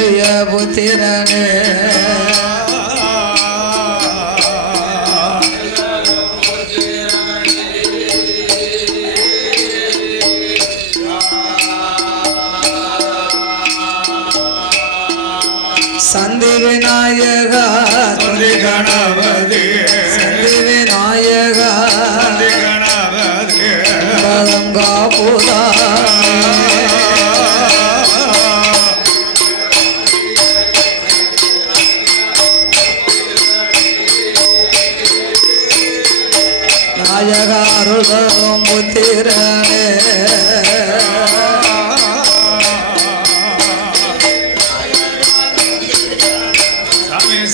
சொல்லிய புத்திரனே சந்தி விநாயகா சந்தி கணபதி சந்தி விநாயகா சந்தி கணபதி காப்புதா நாயகா அருள் தரும் புத்திரனே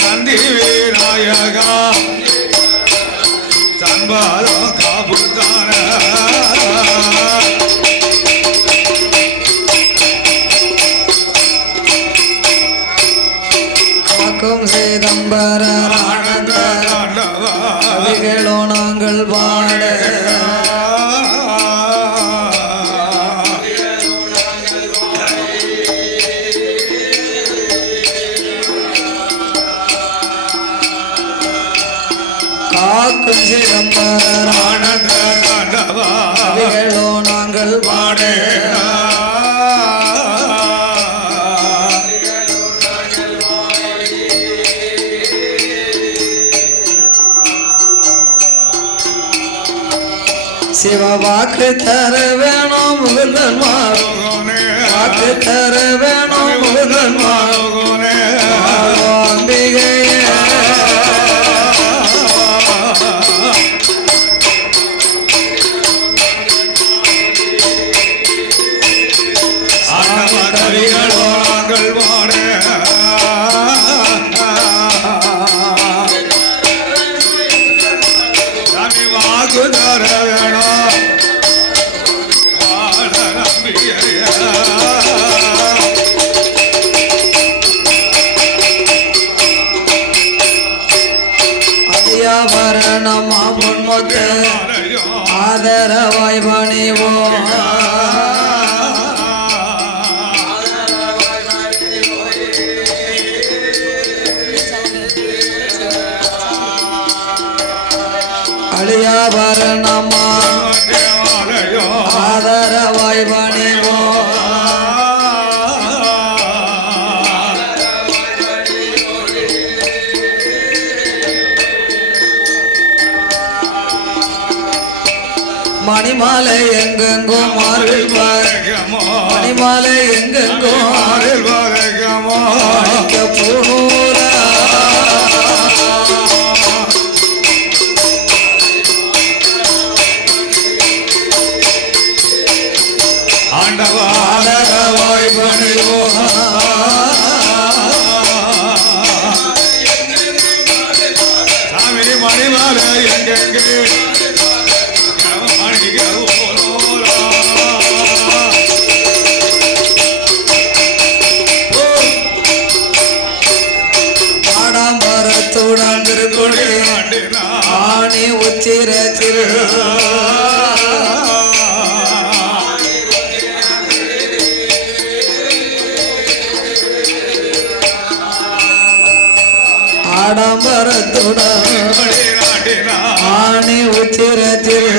சந்தி விநாயகா சண்பாதம் காப்புத்தான காக்கும் சேதம்பர ஆனந்த கவிகளோ நாங்கள் பாட காக்கும் சேதம்பர ஆனந்த கவிகளோ நாங்கள் பாட சிவ வாக்கு தர வேணும் முகுந்தன் வாக்கு தர வேணும் முகுந்தன் அம்பிகையே கவிகளோ நாங்கள் பாட சாமி வாக்கு தர வேணும் பாட நம்பிக்கையா அதியாபரணம் முன்மொத்த ஆதரவாய் பணிவோம் அழியாபரணமா ஆதரவாய் பணிவோம் மணிமாலை எங்கெங்கும் மாறில் மணிமாலை எங்கெங்கும் பூரா ஆண்டவாய் பணிவோம் சாமி மணிமாலை எங்கெங்கே ஆடம்பரத்துடன் திருக்குடி ஆணி உச்சிர திரு ஆடம்பரத்துடன் ஆணி உச்சிர திரு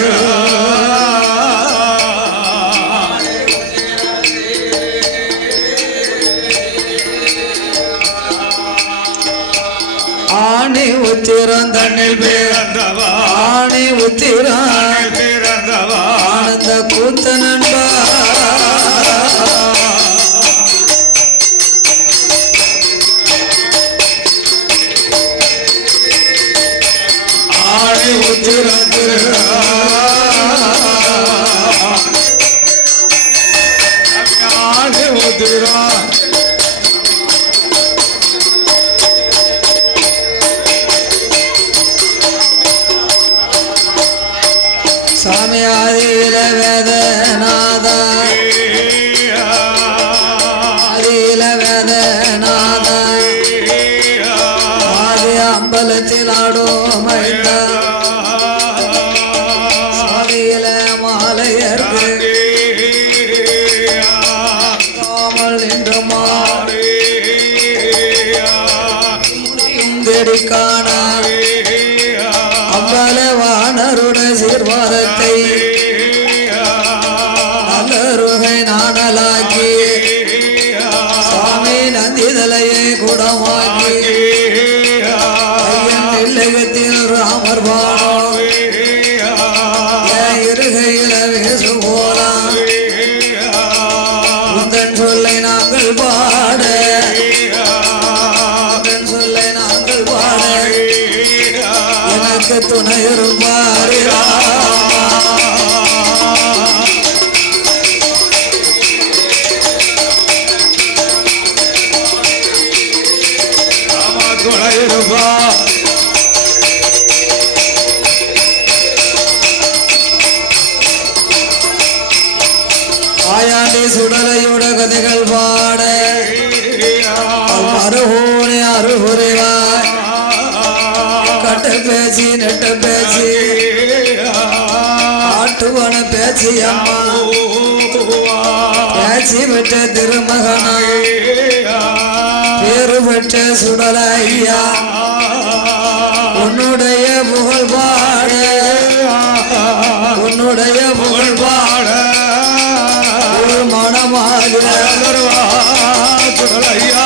ஆணி உத்திரம் தண்ணில் பிறந்தவா ஆணி உத்திரம் பிறந்தவா ஆனந்த கூத்த நண்பா ஆணி உத்திரம் ஆணி உத்திரம் சாமி ஆதியில வேதநாத ஆதியில வேதநாத ஆதி அம்பலத்தில் ஆடும் மைந்த சாதியில மாலையர்க்கு காமல் நின்று மாறி தேடி காண அம்பலவானருட சீர்வாதத்தை நல்லருகை நாணலாக்கி சுவாமி நந்திதலையை குடமாக்கி ஐயன் இல்லகத்தில் ராமர் பாடோ இருகையில வேசு போலாம் உந்தன் சொல்லை நாங்கள் பாட உந்தன் சொல்லை நாங்கள் பாட எனக்கு துணை இருப்பாரா ஆயாண்டி சுடலையோட கதைகள் பாட மறுகோணி அருகுறைவாய் கட்ட பேச்சு நெட்ட பேச்சு ஆட்டுவன பேச்சு அம்மா பேச்சு பெற்ற திருமகனா பேரு பெற்ற சுடல ஐயா உன்னுடைய புகழ் பாட உன்னுடைய புகழ் பாட ஒரு மனமாக சுடலையா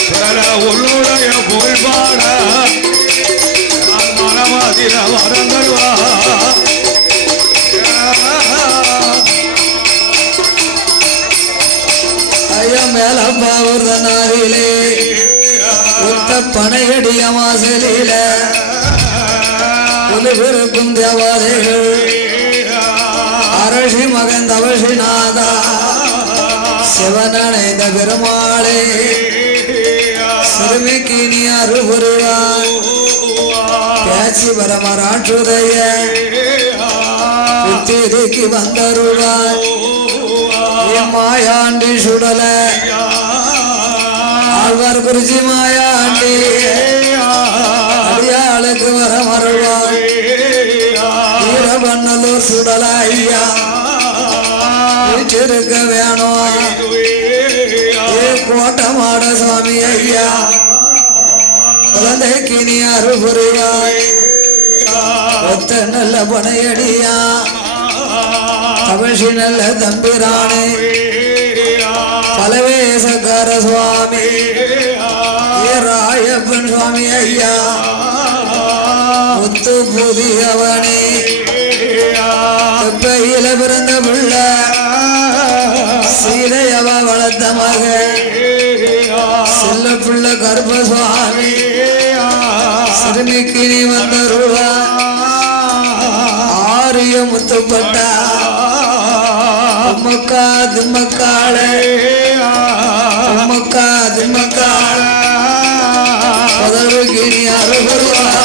சுடல உன்னுடைய புகழ் பாட மனமாதிர வரங்கள்வா மேல பாவூர்தனாரிலே உத்த பனையடிய வாசலில ஒலிபெருக்கும் தேவாதைகள் அரசி மகன் தவசிநாதா சிவனடைந்த பெருமாளே சிறுமிக்கு நீ அருபுரிவாய் பேச்சு பரமராற்றுதைய புத்திரிக்கு வந்தருவாய் மாயாண்டி சுடல ஆழ்வார் குறிச்சி மாயாண்டி அடியாளுக்கு வர மருள்வாய் வீரபண்ணலூர் சுடல ஐயா வீட்டிருக்க வேணும் கோட்டமாட சுவாமி ஐயா குழந்தைக்கு நீ அருபுரிவாய் ஒத்த நல்ல பனையடியா தவசி நல்ல தம்பிரானே பலவேசக்கார சுவாமி ராயப்பன் சுவாமி ஐயா முத்து புதியவனே தெப்பையில பிறந்த பிள்ள சீதையவ வளர்த்த மகள் செல்ல பிள்ளை கருப்ப சுவாமி சிறுமிக்கு நீ வந்தருவா ஆரிய முத்துப்பட்டா உம்மக்கா திம்மக்காள உம்மக்கா திம்மக்காள பதவிக்கு நீ அருகுருவா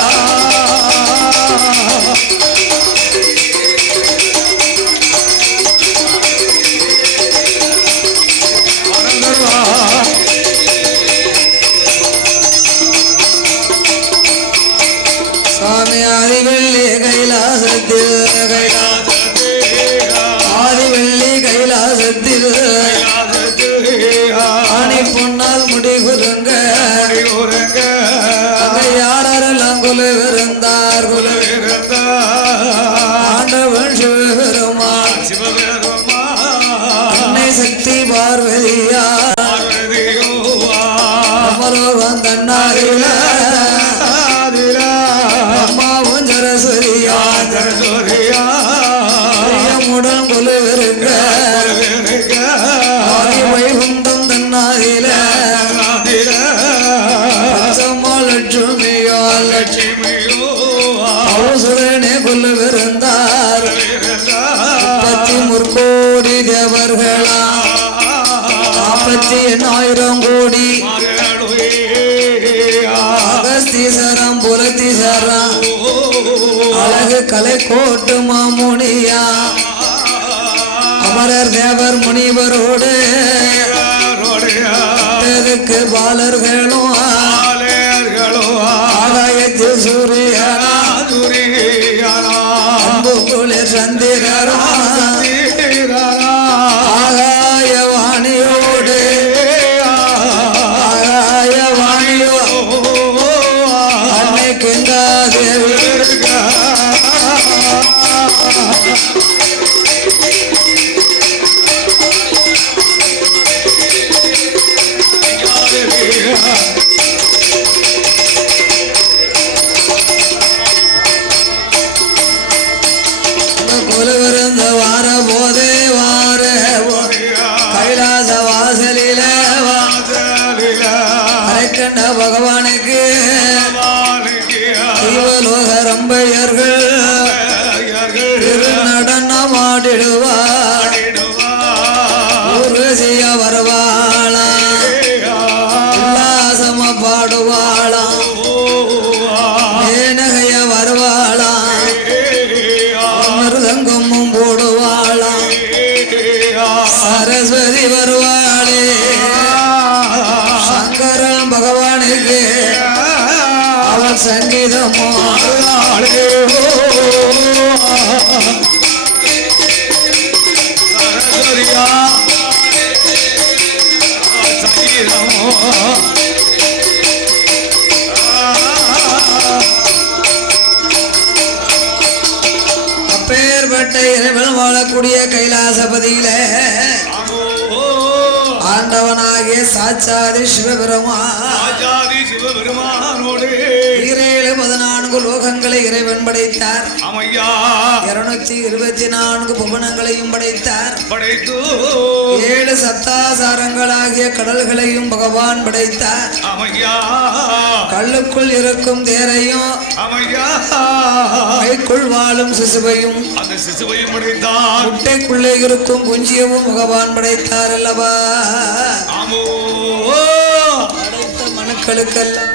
சுவாமி ஆதிவெள்ளி கைலாசத்தில் ஆதிவெள்ளி கைலாசத்தில் ஆணி பொன்னால் முடி குலுங்க யாரெல்லாம் குலுவிருந்தார் ஆண்டவன் சிவபெருமான் அன்னை சக்தி பார்வதியா அமரோகம் தன்னாரில அம்மாவும் ஜரஸ்வரியா முடன் குலுவிருங்க வைகுண்டம் தன்னாரில லட்சுமியோ லட்சுமியோ சுரனே குலுவிருந்தார் 33 கோடி தேவர்களா 48,000 கோடி அகஸ்தீசரம் புரத்தீசரம் அழகு கலை கோட்டு மாமுனியா அமரர் தேவர் முனிவரோடு பாலர்களும் ஆகாயத்தில் சூரியனா அம்புக்குளிர் சந்திரரா ஆகாய வாணியோடு ஆகாய கண்ட பகவானுக்கு தெய்வலோக ரம்பையர்கள் நடனம் ஆடிடுவார் செய்ய வருவாளா உல்லாசம பாடுவாளா ஏனகைய வருவாளா மிருதங்கமும் போடுவாளா சரஸ்வதி வருவாளே சங்கரன் பகவானுக்கு அவன் சங்கீதமோ அப்பேற்பட்ட இறைவன் வாழக்கூடிய கைலாசபதியில ஆண்டவனாகிய சாட்சாதி சிவபெருமானோடு 14 லோகங்களை இறைவன் படைத்தார். 224 புவனங்களையும் படைத்தார். 7 சப்தாசாரங்களாகிய கடல்களையும் பகவான் படைத்தார். கல்லுக்குள் இருக்கும் தேரையும் கைக்குள் வாழும் சிசுவையும் படைத்தார். முட்டைக்குள்ளே இருக்கும் குஞ்சியவும் பகவான் படைத்தார் அல்லவா. படைத்த மனுக்களுக்கெல்லாம்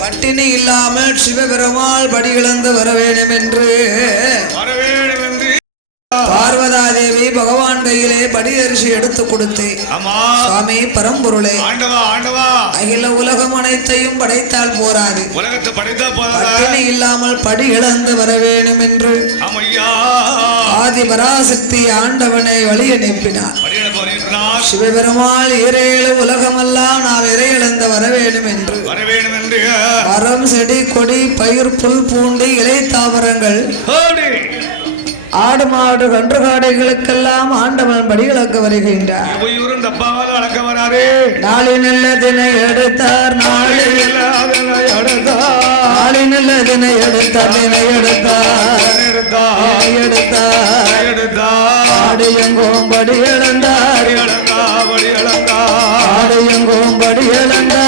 பட்டினி இல்லாமல் சிவபெருமாள் படி இழந்து வர வேண்டும் என்று பார்வதாதேவி பகவான் கையிலே படி அரிசி எடுத்து கொடுத்து சுவாமி பரம்பொருளே அகில உலகம் அனைத்தையும் படைத்தால் போராது, பட்டினி இல்லாமல் படி இழந்து வர வேண்டும் என்று ஆதி பராசக்தி ஆண்டவனை வழி அனுப்பினார். சிவபெருமாள் 7 உலகமெல்லாம் நாம் இறை இழந்து வர வேண்டும் என்று மரம் செடி கொடி பயிர் புல் பூண்டு இலை தாவரங்கள் ஆடு மாடு கன்று காடைகளுக்கெல்லாம் ஆண்டவன் படி இழக்க வருகின்றார். நாளை நல்லதினை எடுத்தார், நாளை நல்லதினை எடுத்தார், ஆடியங்கும் படி இழந்தார், ஆடியங்கும் படி இழந்தார்.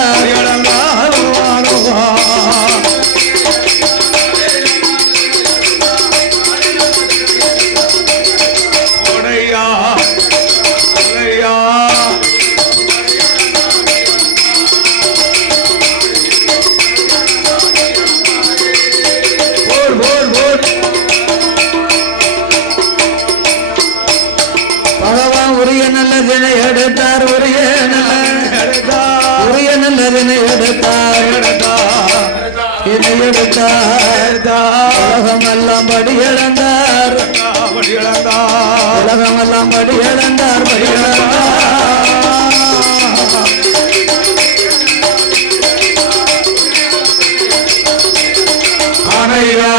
உரிய நல்லதினை எடுத்தார், உரிய நல்லதினை எடுத்தார், இதை எடுத்தார். உலகமெல்லாம் படி இழந்தார், உலகமெல்லாம் படி இழந்தார், படி இழந்தார். ஆனையா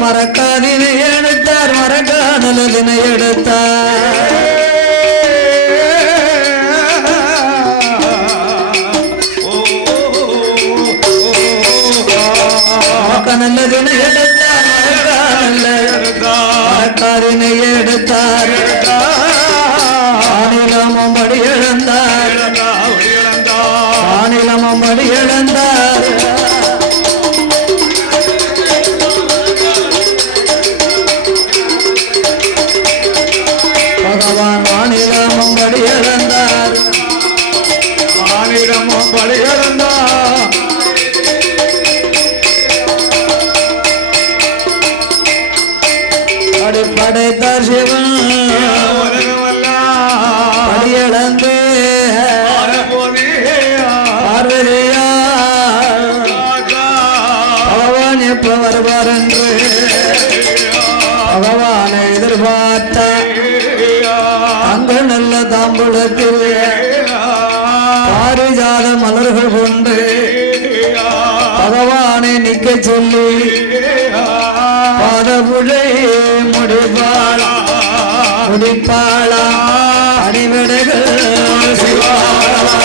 மரக்காதினை எடுத்தார், மரக்கானலதினை எடுத்தார். நல்லதினை எடுத்தார், மரக்காதினை எடுத்தார். ஆனிலமும் படி இழந்தார், ஆனிலமும் படி இழந்தார். பகவான் மாநிலமும் படி இழந்தார், மாநிலமும் படி இழந்தார். படைத்தார் சிவன் படி இழந்து பார்வதியா பகவான் எப்ப வருவார் என்று பகவானை எதிர்பார்த்த அங்க நல்ல தாம்பூலத்தில் பாரிஜாத மலர்கள் கொண்டு பகவானை நிக்க சொல்லி பாதபுழை முடிப்பாளா முடிப்பாளா அடிவிடைகள் சிவாளா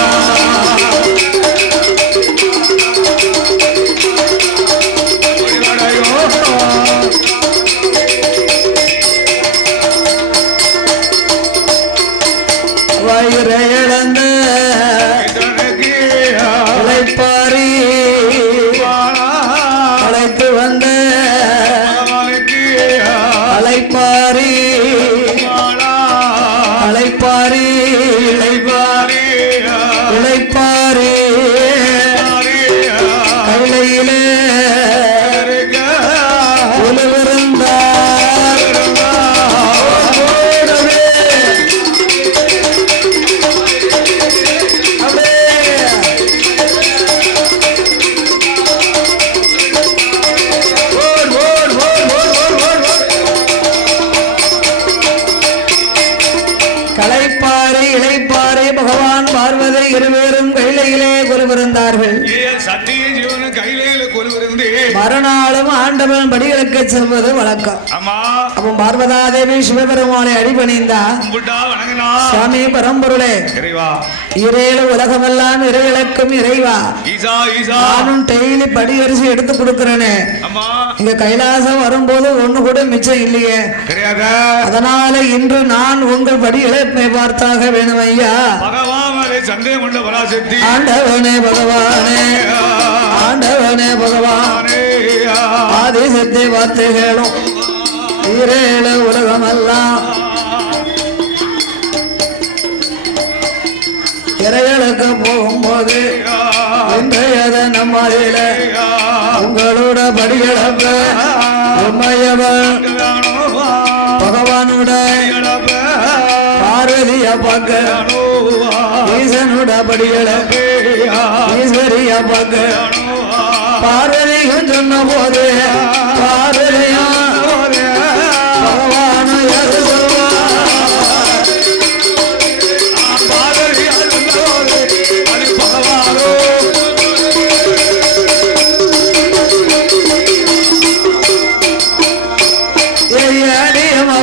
இறையிழந்த இளைப்பாரி அழைத்து வந்த அழைப்பாரி அழைப்பாரி இளைப்பாரி இளைப்பாரி கையிலே களைப்பாறை இளைப்பாறை பகவான் பார்வதி இருவரும் கையிலே கொலுவிருந்தார்கள். மறுநாளும் ஆண்டவன் படிகளுக்கு செல்வது வழக்கம். அப்போ பார்வதாதேவி சிவபெருமானை அடிபணிந்தா, சுவாமி பரம்பொருளே, இரேழு உலகமெல்லாம் இறைகளுக்கும் இறைவா, நானும் டெய்லி படியரிசி எடுத்து கொடுக்கிறேனே, இங்க கைலாசம் வரும்போது ஒண்ணு கூட மிச்சம் இல்லையே, அதனால இன்று நான் உங்கள் படி இழப்பை பார்த்தாக வேணும் ஐயா. ஆண்டவனே பகவானே, ஆண்டவனே பகவானே, ஆதிசக்தி வார்த்தைகளும் இரேழு உலகமெல்லாம் இறைகளுக்கு போகும்போது இன்றைய நம்மாதில உங்களோட படிகளப்ப உண்மையவன் பகவானோட பார்வதிய பார்க்க ஈசனோட படிகளப்ப ஈஸ்வரிய பார்க்க பார்வதியும் சொன்ன போது பார்வதியும் பகவான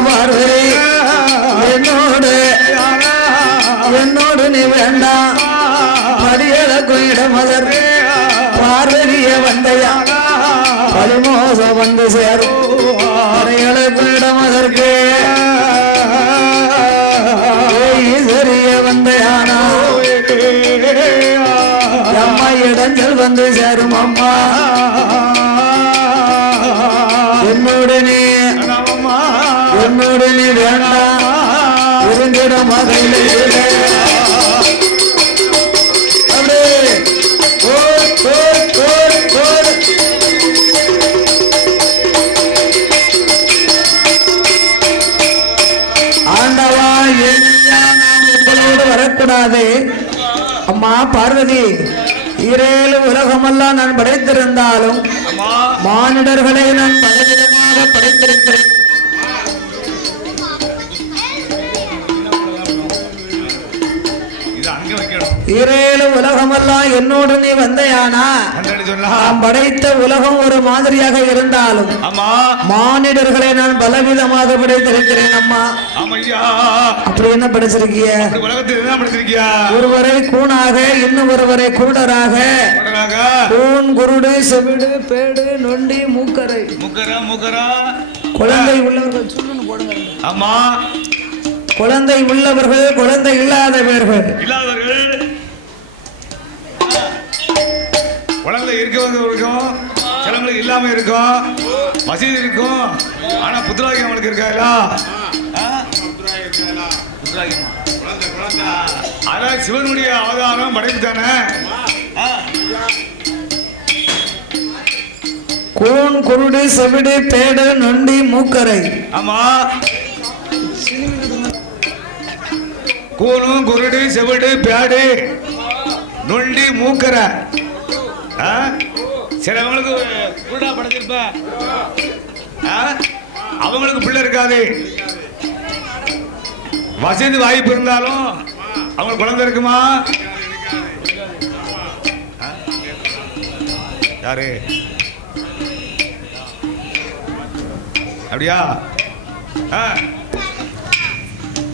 பார்வதி என்னோடு நீ வேண்டாம் மடியளக்கும் இடமதர் பார்வதிய வந்தையா பரிமோசம் வந்து சேரும் மடியளக்கும் இடமதற்கு ஈஸ்வரிய வந்தையானா அம்மா இடங்கள் வந்து சேரும் அம்மா என்னோடு நீ வேண்டாம் இருந்திட மகளிலே ஆண்டவா உங்களோடு வரக்கூடாது. அம்மா பார்வதி, இரேழு உலகமெல்லாம் நான் படைத்திருந்தாலும் மானிடர்களை நான் பலவிதமாக படைத்திருக்கிறேன். இரேழு உலகமெல்லாம் என்னோடு நீ வந்தையானா நாம் படைத்த உலகம் ஒரு மாதிரியாக இருந்தாலும் மானிடர்களை நான் பலவிதமாக படைத்திருக்கிறேன். அம்மா அப்படி என்ன படைச்சிருக்கிய? ஒருவரை கூணாக, இன்னும் ஒருவரை கூடராக, கூண் குருடு செவிடு பேடு நொண்டி மூக்கரை குழந்தை உள்ளவர்கள் சொல்லுன்னு போடுங்க. அம்மா குழந்தை உள்ளவர்கள், குழந்தை இல்லாதவர்கள், குழந்தை இருக்கவங்க இருக்கும், சிலவங்களுக்கு இல்லாம இருக்கும், வசதி இருக்கும், ஆனா புத்திராகியம் அவங்களுக்கு இருக்காங்களா? அதான் சிவனுடைய அவதாரம் படைப்பு தானே. கூன் குருடு செவிடு பேடு நொண்டி மூக்கரை. ஆமா, கூணும் குருடு செவிடு பேடு நொண்டி மூக்கரை. சிலவங்களுக்கு குருடா படைச்சிருப்ப, அவங்களுக்கு பிள்ளை இருக்காது. வசதி வாய்ப்பு இருந்தாலும் அவங்களுக்கு குழந்தை இருக்குமா? யாரு அப்படியா?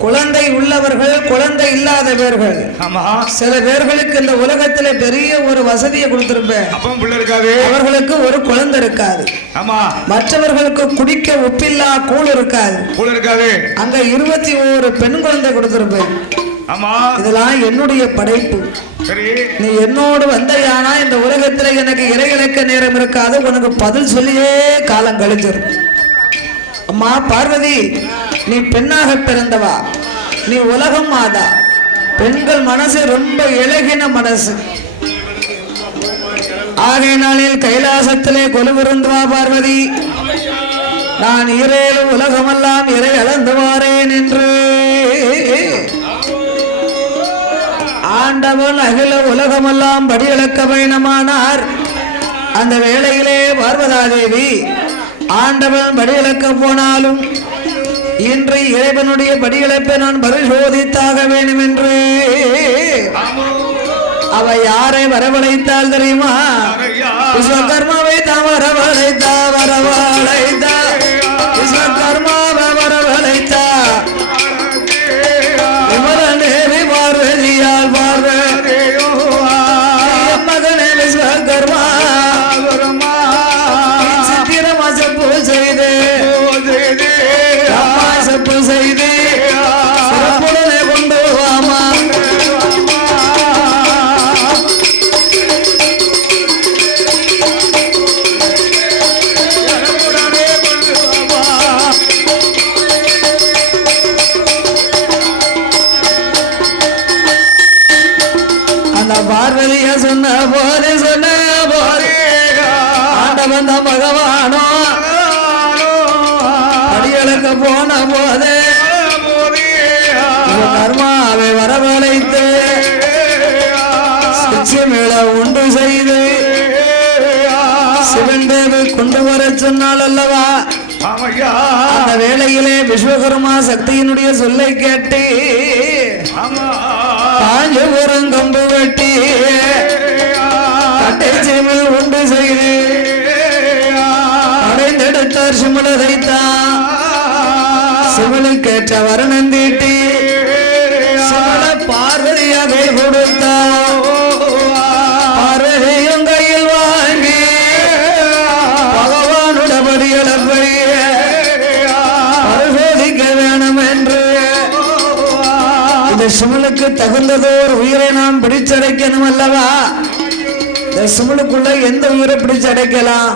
குழந்தை உள்ளவர்கள், குழந்தை இல்லாதவர்கள். சில பேர்களுக்கு இந்த உலகத்துல பெரிய ஒரு வசதியை கொடுத்திருப்பேன், அவர்களுக்கு ஒரு குழந்தை இருக்காது. மற்றவர்களுக்கு குடிக்க உப்பில்லா கூழ் இருக்காது. அங்க 21 பெண் குழந்தை கொடுத்திருப்பேன். இதெல்லாம் என்னுடைய படைப்பு. நீ என்னோடு வந்தையானா இந்த உலகத்துல எனக்கு இறை இழக்க நேரம் இருக்காது, உனக்கு பதில் சொல்லியே காலம் கழிஞ்சிரும். அம்மா பார்வதி, நீ பெண்ணாக பிறந்தவா, நீ உலகம் மாதா. பெண்கள் மனசு ரொம்ப இழகின மனசு. ஆகையினாலில் கைலாசத்திலே கொலுவிருந்துவா பார்வதி, நான் இரேழு உலகமெல்லாம் இறை அளந்து வாரேன் என்று ஆண்டவன் அகில உலகமெல்லாம் படியளக்க பயணமானார். அந்த வேளையிலே பார்வதாதேவி ஆண்டவன் படியளக்க போனாலும் இன்று இறைவனுடைய படியளப்பை நான் பரிசோதித்தாக வேண்டும் என்று அவ யாரை வரவழைத்தால் தெரியுமா? விஸ்வகர்மாவை தான் வரவழைத்தா, வரவழைத்தா விஸ்வகர்மாவை வரவழைத்தா. விமலநேவி பார்வதியால் பார்வதியோ மகனே விஸ்வகர்மா சித்திரமா செப்பு செய்து செப்பு செய்து சிறப்புடனே கொண்டு வாமா. பார்வதிய சொன்ன போது ஆண்டவன் தான் பகவானோ அடியளக்க போன போது கர்மாவை வரவழைத்து மேல உண்டு செய்து சிவன் தேவி கொண்டு வர சொன்னால் அல்லவா? அந்த வேளையிலே விஸ்வகர்மா சக்தியினுடைய சொல்லை கேட்டு காஞ்சிபுரம் கம்பு வெட்டி கட்டைச்சீமில் உண்டு செய்து அடைந்தெடுத்தார் சிமலதைத்தான். சிவனுக்கேற்ற வரணம் தீட்டி சிமல பார்வதியாக கொடுத்தார். பார்வதியும் கையில் வாங்கி பகவானுடபடி இழப்பை பரிசோதிக்க வேணும் என்று இந்த சிமலுக்கு தகுந்ததோர் உயிரை நாம் பிடிச்சடைக்கணும் அல்லவா? இந்த சிமலுக்குள்ள எந்த உயிரை பிடிச்சடைக்கலாம்?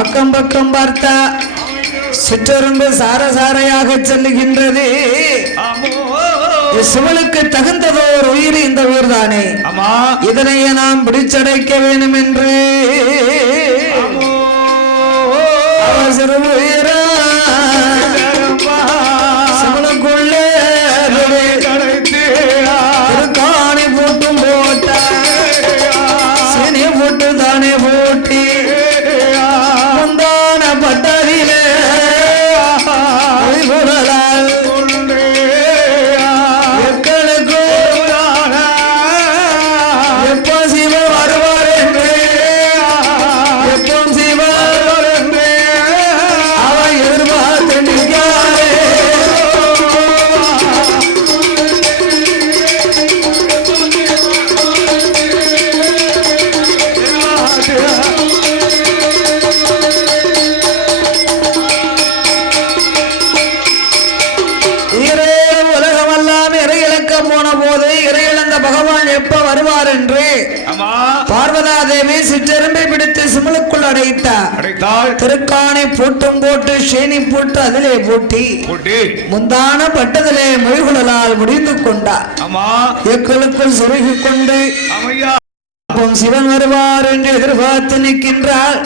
அக்கம் பக்கம் பார்த்தா சிற்றெரும்பு சாரசாரையாக செல்லுகின்றது. சிவனுக்கு தகுந்ததோர் உயிர் இந்த உயிர் தானே, இதனையே நாம் பிடிச்சடைக்க வேண்டும் என்று சிறு உயிரா சிவனுக்குள்ளே காணி போட்டும் போட்ட சினி போட்டு தானே போட்டி முந்தான பட்டதிலே எப்போ சிவன் வருவார் என்று எப்போ சிவன் அவன் எதிர்பார்த்து நிற்காரே. போன போது இறையிழந்த பகவான் எப்ப வருவார் என்று பார்வதாதேவி சிற்றெரும்பை பிடித்து சிமலுக்குள் அடைத்தார். திருக்காணி பூட்டும் போட்டு சேனி போட்டு அதிலே பூட்டி முந்தான பட்டதிலே மொழிகுழலால் முடிந்து கொண்டார். எக்களுக்குள் சொருகி கொண்டு சிவன் வருவார் என்று எதிர்பார்த்து நிற்கின்றார்.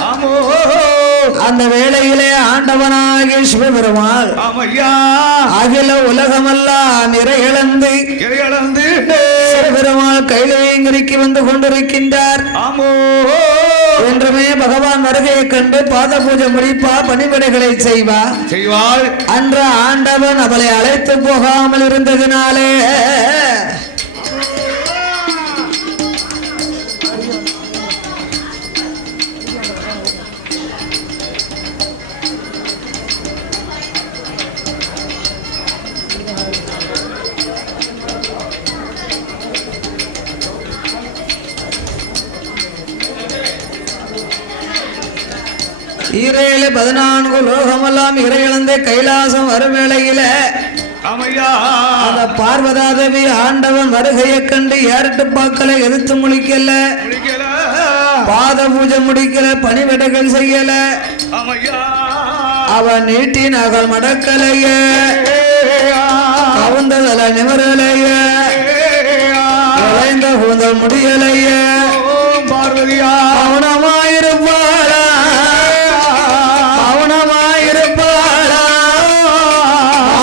அந்த வேளையிலே ஆண்டவனாகிய சிவபெருமாள் அகில உலகமெல்லாம் இறை இழந்து சிவபெருமாள் கையிலேங்கரிக்கு வந்து கொண்டிருக்கின்றார். என்றுமே பகவான் வருகையை கண்டு பாத பூஜை முடிப்பா, பணிவிடைகளை செய்வாள். அன்று ஆண்டவன் அவளை அழைத்து போகாமல் இருந்ததினாலே ஈரேழு 14 லோகமெல்லாம் இறையிழந்த கைலாசம் வரும் வேளையில அந்த பார்வதாதேவி ஆண்டவன் வருகையை கண்டு ஏறிட்டு பார்க்கல, எதிர்த்து முடிக்கல, பாத பூஜை முடிக்கல, பணிவிடைகள் செய்யல, அவன் நீட்டி நகல் மடக்கலைய, கவுந்ததல நிமரலைய, விளைந்த கூந்தல் முடியலைய, பார்வதியா மௌனமாயிருப்பாளா, மௌனமாயிருப்பாளா,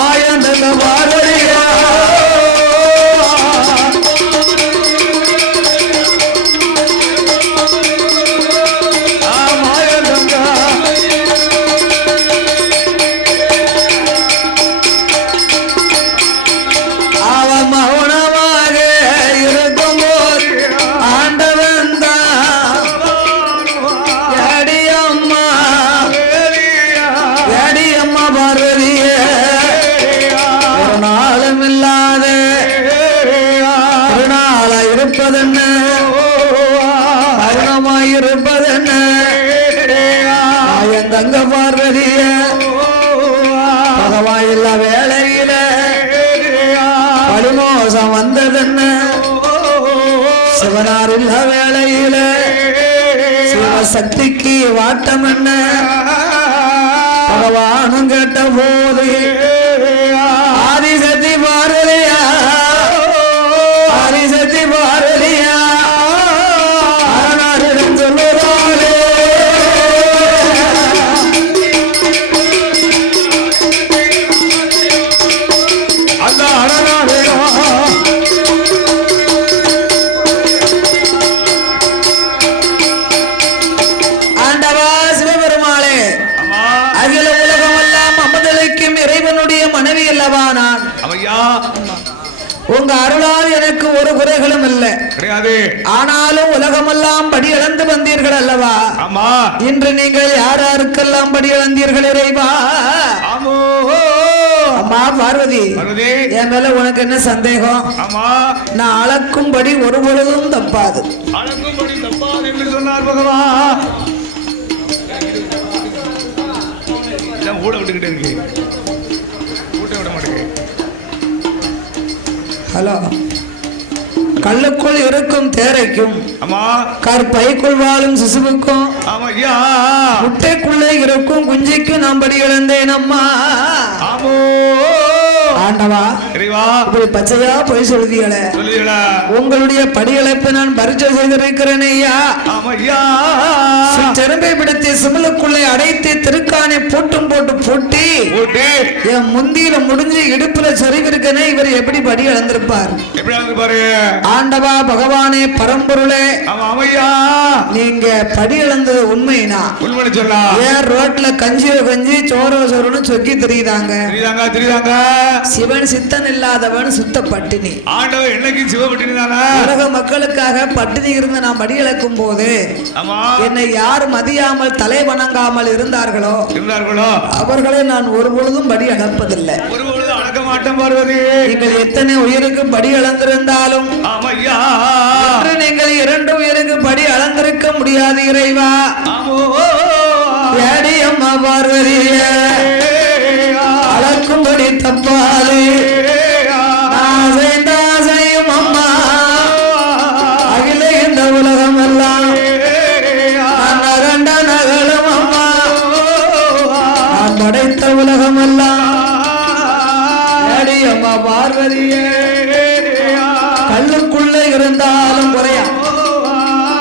ஆயந்தங்க பார்வதியா. தங்க பார்வதிய பகவாயில்ல வேளையில பரிமோசம் வந்ததென்ன, சிவனார் இல்ல வேளையில சிவசக்திக்கு வாட்டம் என்ன, பகவானும் கேட்ட போது ஆதிசக்தி பார்வதியா, ஆதிசக்தி பார்வதியா அரணாரிடம் சொல்லுறாளே, அந்த அரணாரிடம் ஆண்டவா சிவபெருமாளே, அகில உலகமெல்லாம் அமதளிக்கும் இறைவனுடைய மனைவி அல்லவா நான். உங்க அருளால் எனக்கு ஒரு குறைகளும் இல்லை, ஆனாலும் உலகமெல்லாம் படி இழந்து வந்தீர்கள் அல்லவா. இன்று நீங்கள் யார் யாருக்கெல்லாம் படி இழந்தீர்கள் இறைவா. அம்மா பார்வதி, என் மேல உனக்கு என்ன சந்தேகம்? நான் அளக்கும்படி ஒரு பொழுதும் தப்பாது. அளக்கும்படி தப்பாது என்று சொன்னார் பகவான். ஊட விட்டுக்கிட்டே இருக்கு, ஊட்ட விட மாட்டேங்க. ஹலோ, கல்லுக்குள் இருக்கும் தேரைக்கும் கற்பைக்குள் வாழும் சிசுவுக்கும் முட்டைக்குள்ளே இருக்கும் குஞ்சிக்கும் நான் படி இழந்தேன் அம்மா. ஆண்டவா, இப்படி பச்சையா போய் சொல்லுதியல, உங்களுடைய படியழைப்பை நான் பரிச்சை செய்திருக்கிறேன் ஐயா. சிறம்பை பிடித்து சிமலுக்குள்ளே அடைத்து திருக்கானை போட்டும் போட்டு பூட்டி என் முந்தியில முடிஞ்சு இடுப்புல சரிவிருக்கனே, இவர் எப்படி படி இழந்திருப்பார்? ஆண்டவா பகவானே பரம்பொருளே, நீங்க படி இழந்தது உண்மைனா ஏன் ரோட்ல கஞ்சியோ கஞ்சி சோரோ சோறுன்னு சொக்கி தெரியுதாங்க. சிவன் சித்தன் இல்லாதவன் சுத்த பட்டினி. ஆண்டவர் என்னைக்கு சிவபட்டினி தானா? உலக மக்களுக்காக பட்டினி இருந்து நான் படி இழக்கும் போது என்னை யார் மதியாமல் தலை வணங்காமல் இருந்தார்களோ அவர்களை நான் ஒரு பொழுதும் படி அழப்பதில்லை, ஒரு பொழுது அழக்க மாட்டேன் பார்வதி. நீங்கள் எத்தனை உயிருக்கு படி அளந்திருந்தாலும் நீங்கள் 2 உயிருக்கு படி அளந்திருக்க முடியாது இறைவா. ஏடி அம்மா பார்வதிய அளக்கும்படி தப்பாது ஆசையும் அம்மா, அகில இந்த உலகம் எல்லாம் நகண்ட நகலும் அம்மா, நான் படைத்த உலகம் எல்லாம் ஏடி அம்மா பார்வதியே. கல்லுக்குள்ள இருந்தாலும் குறையா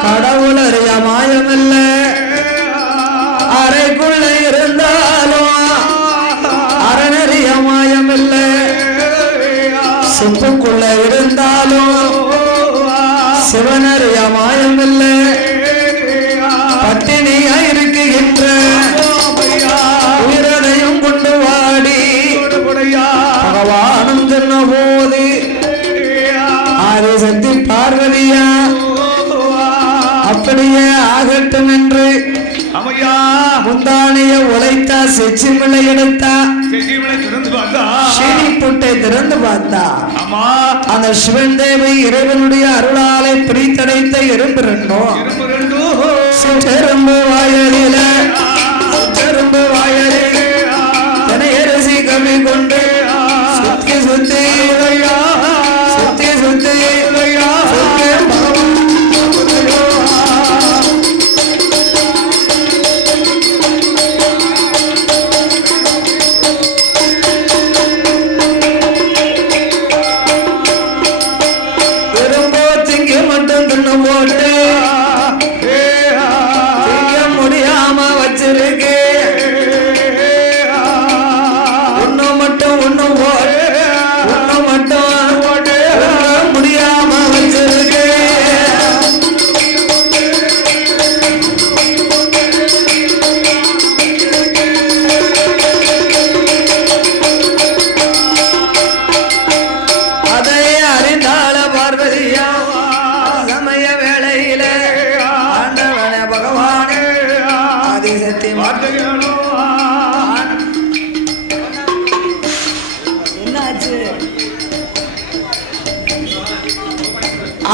கடவுள் அறிய மாயமில்ல, அறைக்குள்ள இருந்தாலும் அரணறிய மாயமில்ல, சிப்புக்குள்ள இருந்தாலும் சிவனறிய மாயமில்ல, பட்டினியா இருக்குகின்ற உயிரதையும் கொண்டு வாடி பகவானும் சொன்ன போது ஆதிசக்தி பார்வதியா அப்படியே ஆகட்டும் என்று முந்தானிய உழைத்தா, செச்சிமிளை எடுத்தா, புட்டை திறந்து பார்த்தா அந்த சிவன் தேவை இறைவனுடைய அருளாலை பிடித்தடைத்த எறும்பு ரெண்டும் சிற்றெரும்பு வாயலில சிற்றெரும்பு வாயலில் தனையரசி கவி கொண்டு சுத்தி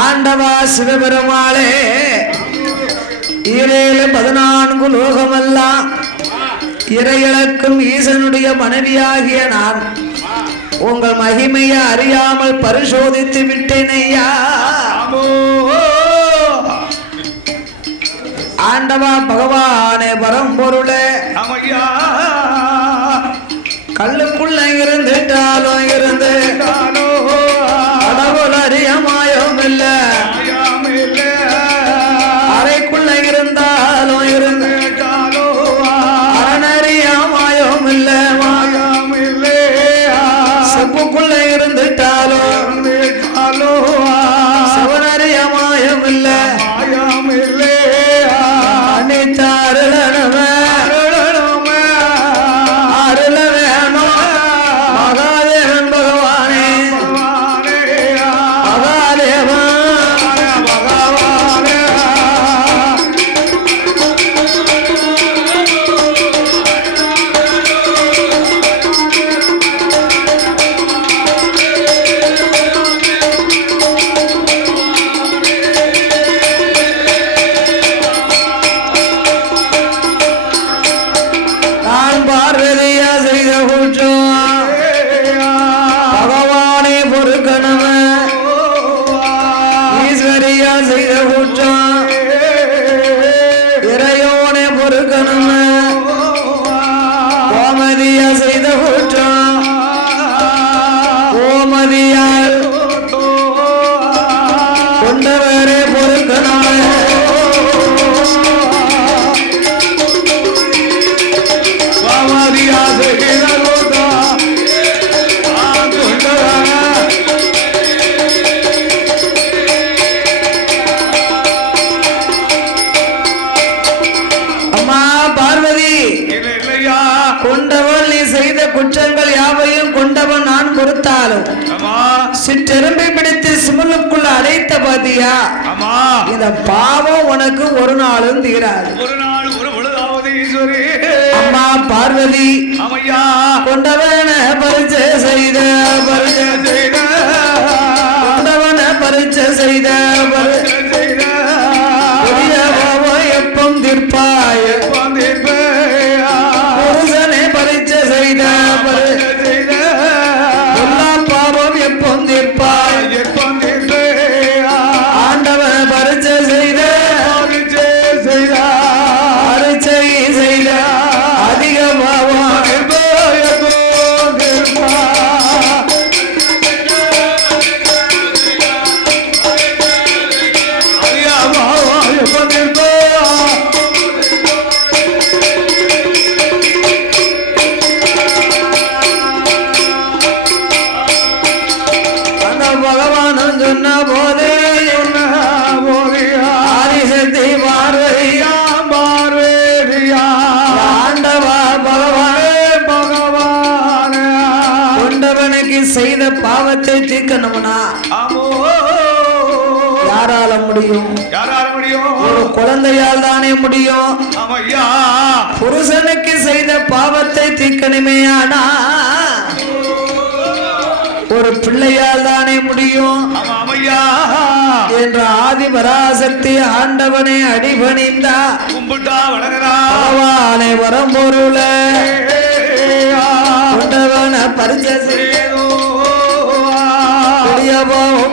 ஆண்டவா சிவபெருமாளே, 14 லோகமெல்லாம் இறையிழக்கும் ஈசனுடைய மனைவியாகிய நான் உங்கள் மகிமையை அறியாமல் பரிசோதித்து விட்டேனையா. ஆண்டவா பகவானே பரம்பொருளே, கல்லுக்குள்ள இருந்துட்டாலும் இருந்து கடவுள் அறியமாயும் இல்ல, அறைக்குள்ள இருந்தாலும் இருந்து அரணறியமாயும் இல்ல, செப்புக்குள்ள இருந்துட்டாலும் சிவனறியமாயும் இல்ல, அணித்தாருளனவே குற்றங்கள் யாவையும் கொண்டவன் நான் பொறுத்தாலும் சிற்றெரும்பை பிடித்து சிமலுக்குள்ள அடைத்த பாத்தியா, இந்த பாவம் உனக்கு ஒரு நாளும் தீராது. அம்மா பார்வதி கொண்டவன பரிச்சை செய்த கொண்டவன பரிச்சை செய்த எப்பம் தீர்ப்பாய் புருஷனை பரிச்சை செய்த பாவம் எப்பம் தீர்ப்பாய் ஆண்டவன பரிச்சை செய்த பரிச்சை செய்த அதிக பாவம் பகவானும் சொன்ன போதே ஆதிசக்தி பார்வதியா ஆண்டவா பகவான் கொண்டவனுக்கு செய்த பாவத்தை தீர்க்கணும்னா யாரால முடியும்? ஒரு குழந்தையால் தானே முடியும். புருஷனுக்கு செய்த பாவத்தை தீர்க்கணுமே, ஆனா ஒரு பிள்ளையால் தானே முடியும் என்ற ஆதிபராசக்தி ஆண்டவனை அடிபணிந்தா பகவானை வரம்பொருள கொண்டவன பரிச்சை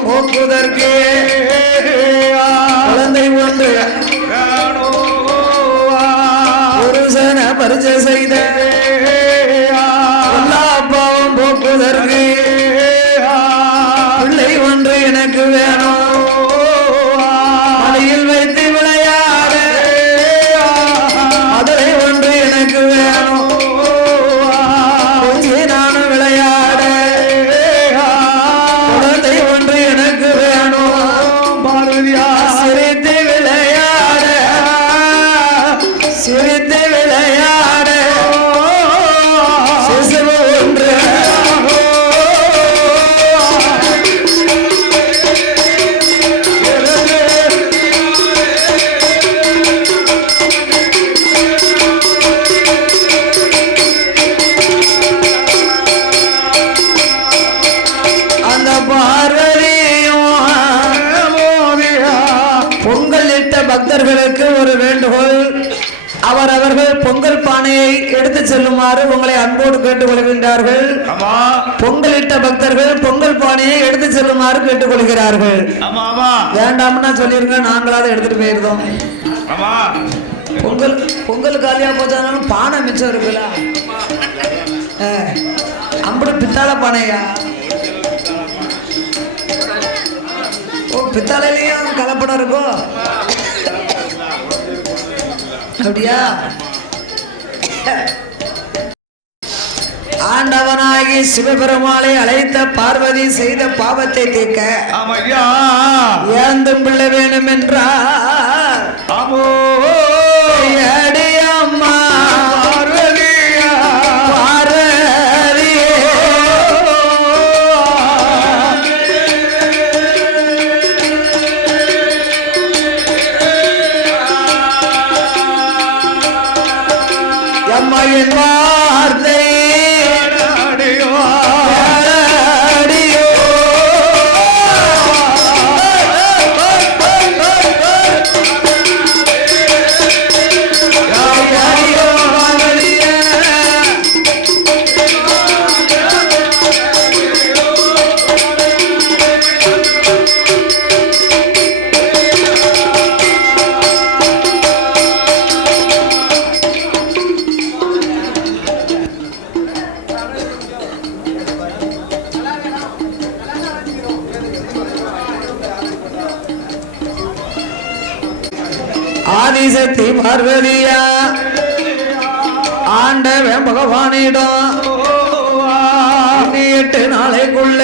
போக்குதற்கு குழந்தை ஒன்று புருஷன பரிச்சை செய்த எல்லா பாவம் போக்குதற்கு பிள்ளை ஒன்று எனக்கு வேணும், மலையில் வைத்து விளையாட மதுரை ஒன்று எனக்கு வேணும், கொஞ்சி நானும் விளையாட குழந்தை ஒன்று எனக்கு வேணும், பார்வதியா சிரித்து விளையாட சிரித்து விளையாட சிசுவு ஒன்று பார்வதியும் அவர்கள் பொங்கல் பானையை எடுத்து செல்லுமாறு உங்களை அன்போடு கேட்டுக்கொள்கின்றார்கள். பொங்கலிட்ட பக்தர்கள் பொங்கல் பானையை எடுத்து செல்லுமாறு கேட்டுக்கொள்கிறார்கள். வேண்டாம்னா சொல்லிருங்க, நாங்களாவது எடுத்துட்டு போயிருந்தோம். பொங்கல் பொங்கல் காலியா போச்சாலும் பானை மிச்சம் இருக்குல்ல, அம்புடு பித்தாள பானையா? ஓ, பித்தாளையிலையும் கலப்படம் இருக்கும் அப்படியா? ஆண்டவனாகி சிவபெருமாளை அழைத்த பார்வதி செய்த பாவத்தை தீர்க்க ஏந்தும் பிள்ளை வேணும் என்றார். அம்மா அம்மையின் வார்த்தை ஆதிசக்தி பார்வதியா ஆண்டவன் பகவானிடம் 8 நாளைக்குள்ள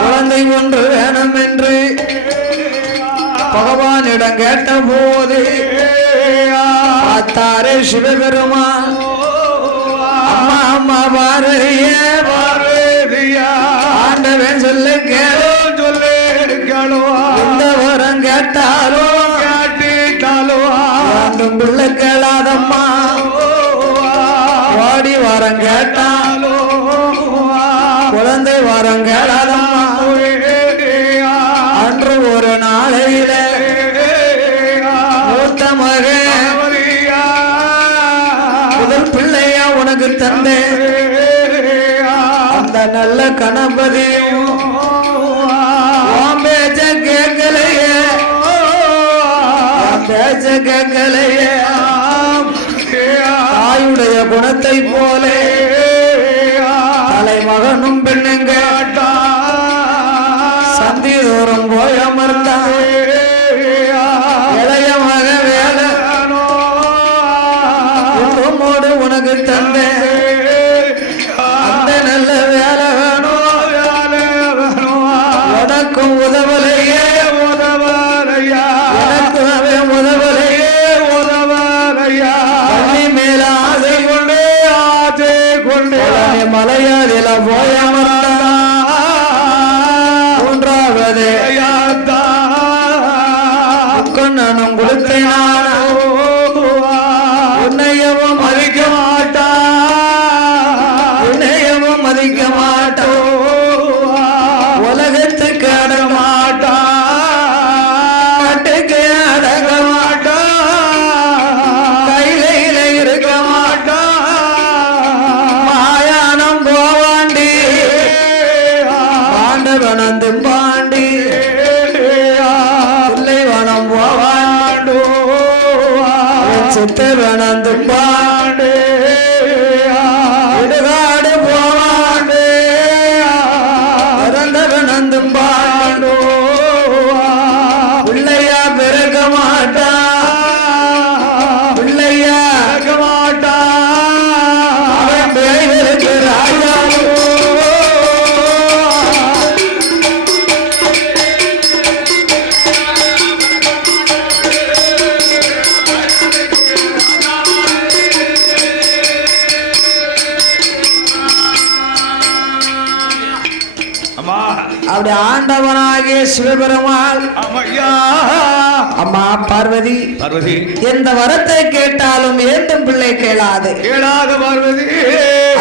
குழந்தை ஒன்று வேணும் என்று பகவானிடம் கேட்ட போது பார்த்தாரே சிவபெருமான். அம்மா அம்மா பார்வதியா ஆண்டவன் சொல்ல கேளோ இந்த வரம் கேட்டாலோ பிள்ளை கேளாதம்மா, வாடி வாரம் கேட்டாலோ குழந்தை வாரம் கேளாதம்மா. அன்று ஒரு நாளையில மூத்த மகன் முதல் பிள்ளையா உனக்கு தந்தே அந்த நல்ல கணபதியும் பேச்ச கேட்கலையே பேச்ச கேட்கலையே தாயுடைய குணத்தை போலே தலைமகனும் பெண்ணுங்க சந்தி தோறும் போய் அமர்ந்தான். இளைய மக வேலை குடும்பமோடு உனக்கு தந்தே அந்த நல்ல வேலை வேணும் உனக்கும் உதவலையே எனக்கு அவன் உதவலையே பள்ளி மேல ஆசை கொண்டு மலையாளில போய் அமர்ந்தான். மூன்றாவது கண்ணனும் கொடுத்தேனான உன்னையவும் மதிக்க மாட்டான், உன்னையவும் மதிக்க மாட்டான், உலகத்துக்கு அடங்க மாட்டான், நாட்டுக்கு அடங்க மாட்டான், கையில இருக்க மாட்டான், மாயானம் போவாண்டி பாண்டவனந்து பாண்டி பிள்ளைவனம் போவாண்டோ சித்தவனந்து பாண்டு இடுகாடு போவாண்டு இறந்தவனந்து பாண்டோ பிள்ளையா பிறக்க மாட்டா, பிள்ளையா பிறக்க மாட்டா, அவன் பேய்களுக்கு ராஜாவோ. ஆமா அப்படி ஆண்டவனாகிய சிவபெருமாள் ஆமையா அம்மா பார்வதி பார்வதி எந்த வரத்தை கேட்டாலும் ஏண்டும் பிள்ளை கேளாது கேளாத பார்வதி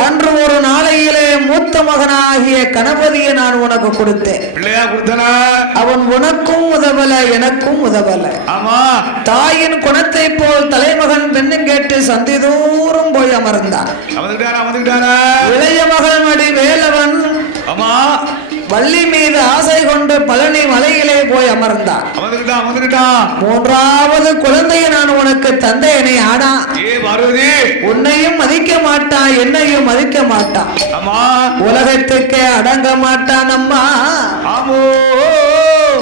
அன்று ஒரு நாளையிலே மூத்த மகனாகிய கணபதியை நான் உனக்கு கொடுத்தேன். பிள்ளையா கொடுத்தன. அவன் உனக்கும் உதவல எனக்கும் உதவல. ஆமா தாயின் குணத்தை போல் தலைமகன் பெண்ணும் கேட்டு சந்தி தூரம் போய் அமர்ந்தான். இளைய மகள் மடி வேலவன் ஆமா வள்ளி மீது ஆசை கொண்டு பழனி மலையிலே போய் அமர்ந்தான். மூன்றாவது குழந்தையை நான் உனக்கு தந்தையனை ஆனா உன்னையும் மதிக்க மாட்டான் என்னையும் மதிக்க மாட்டான் உலகத்துக்கே அடங்க மாட்டான் அம்மா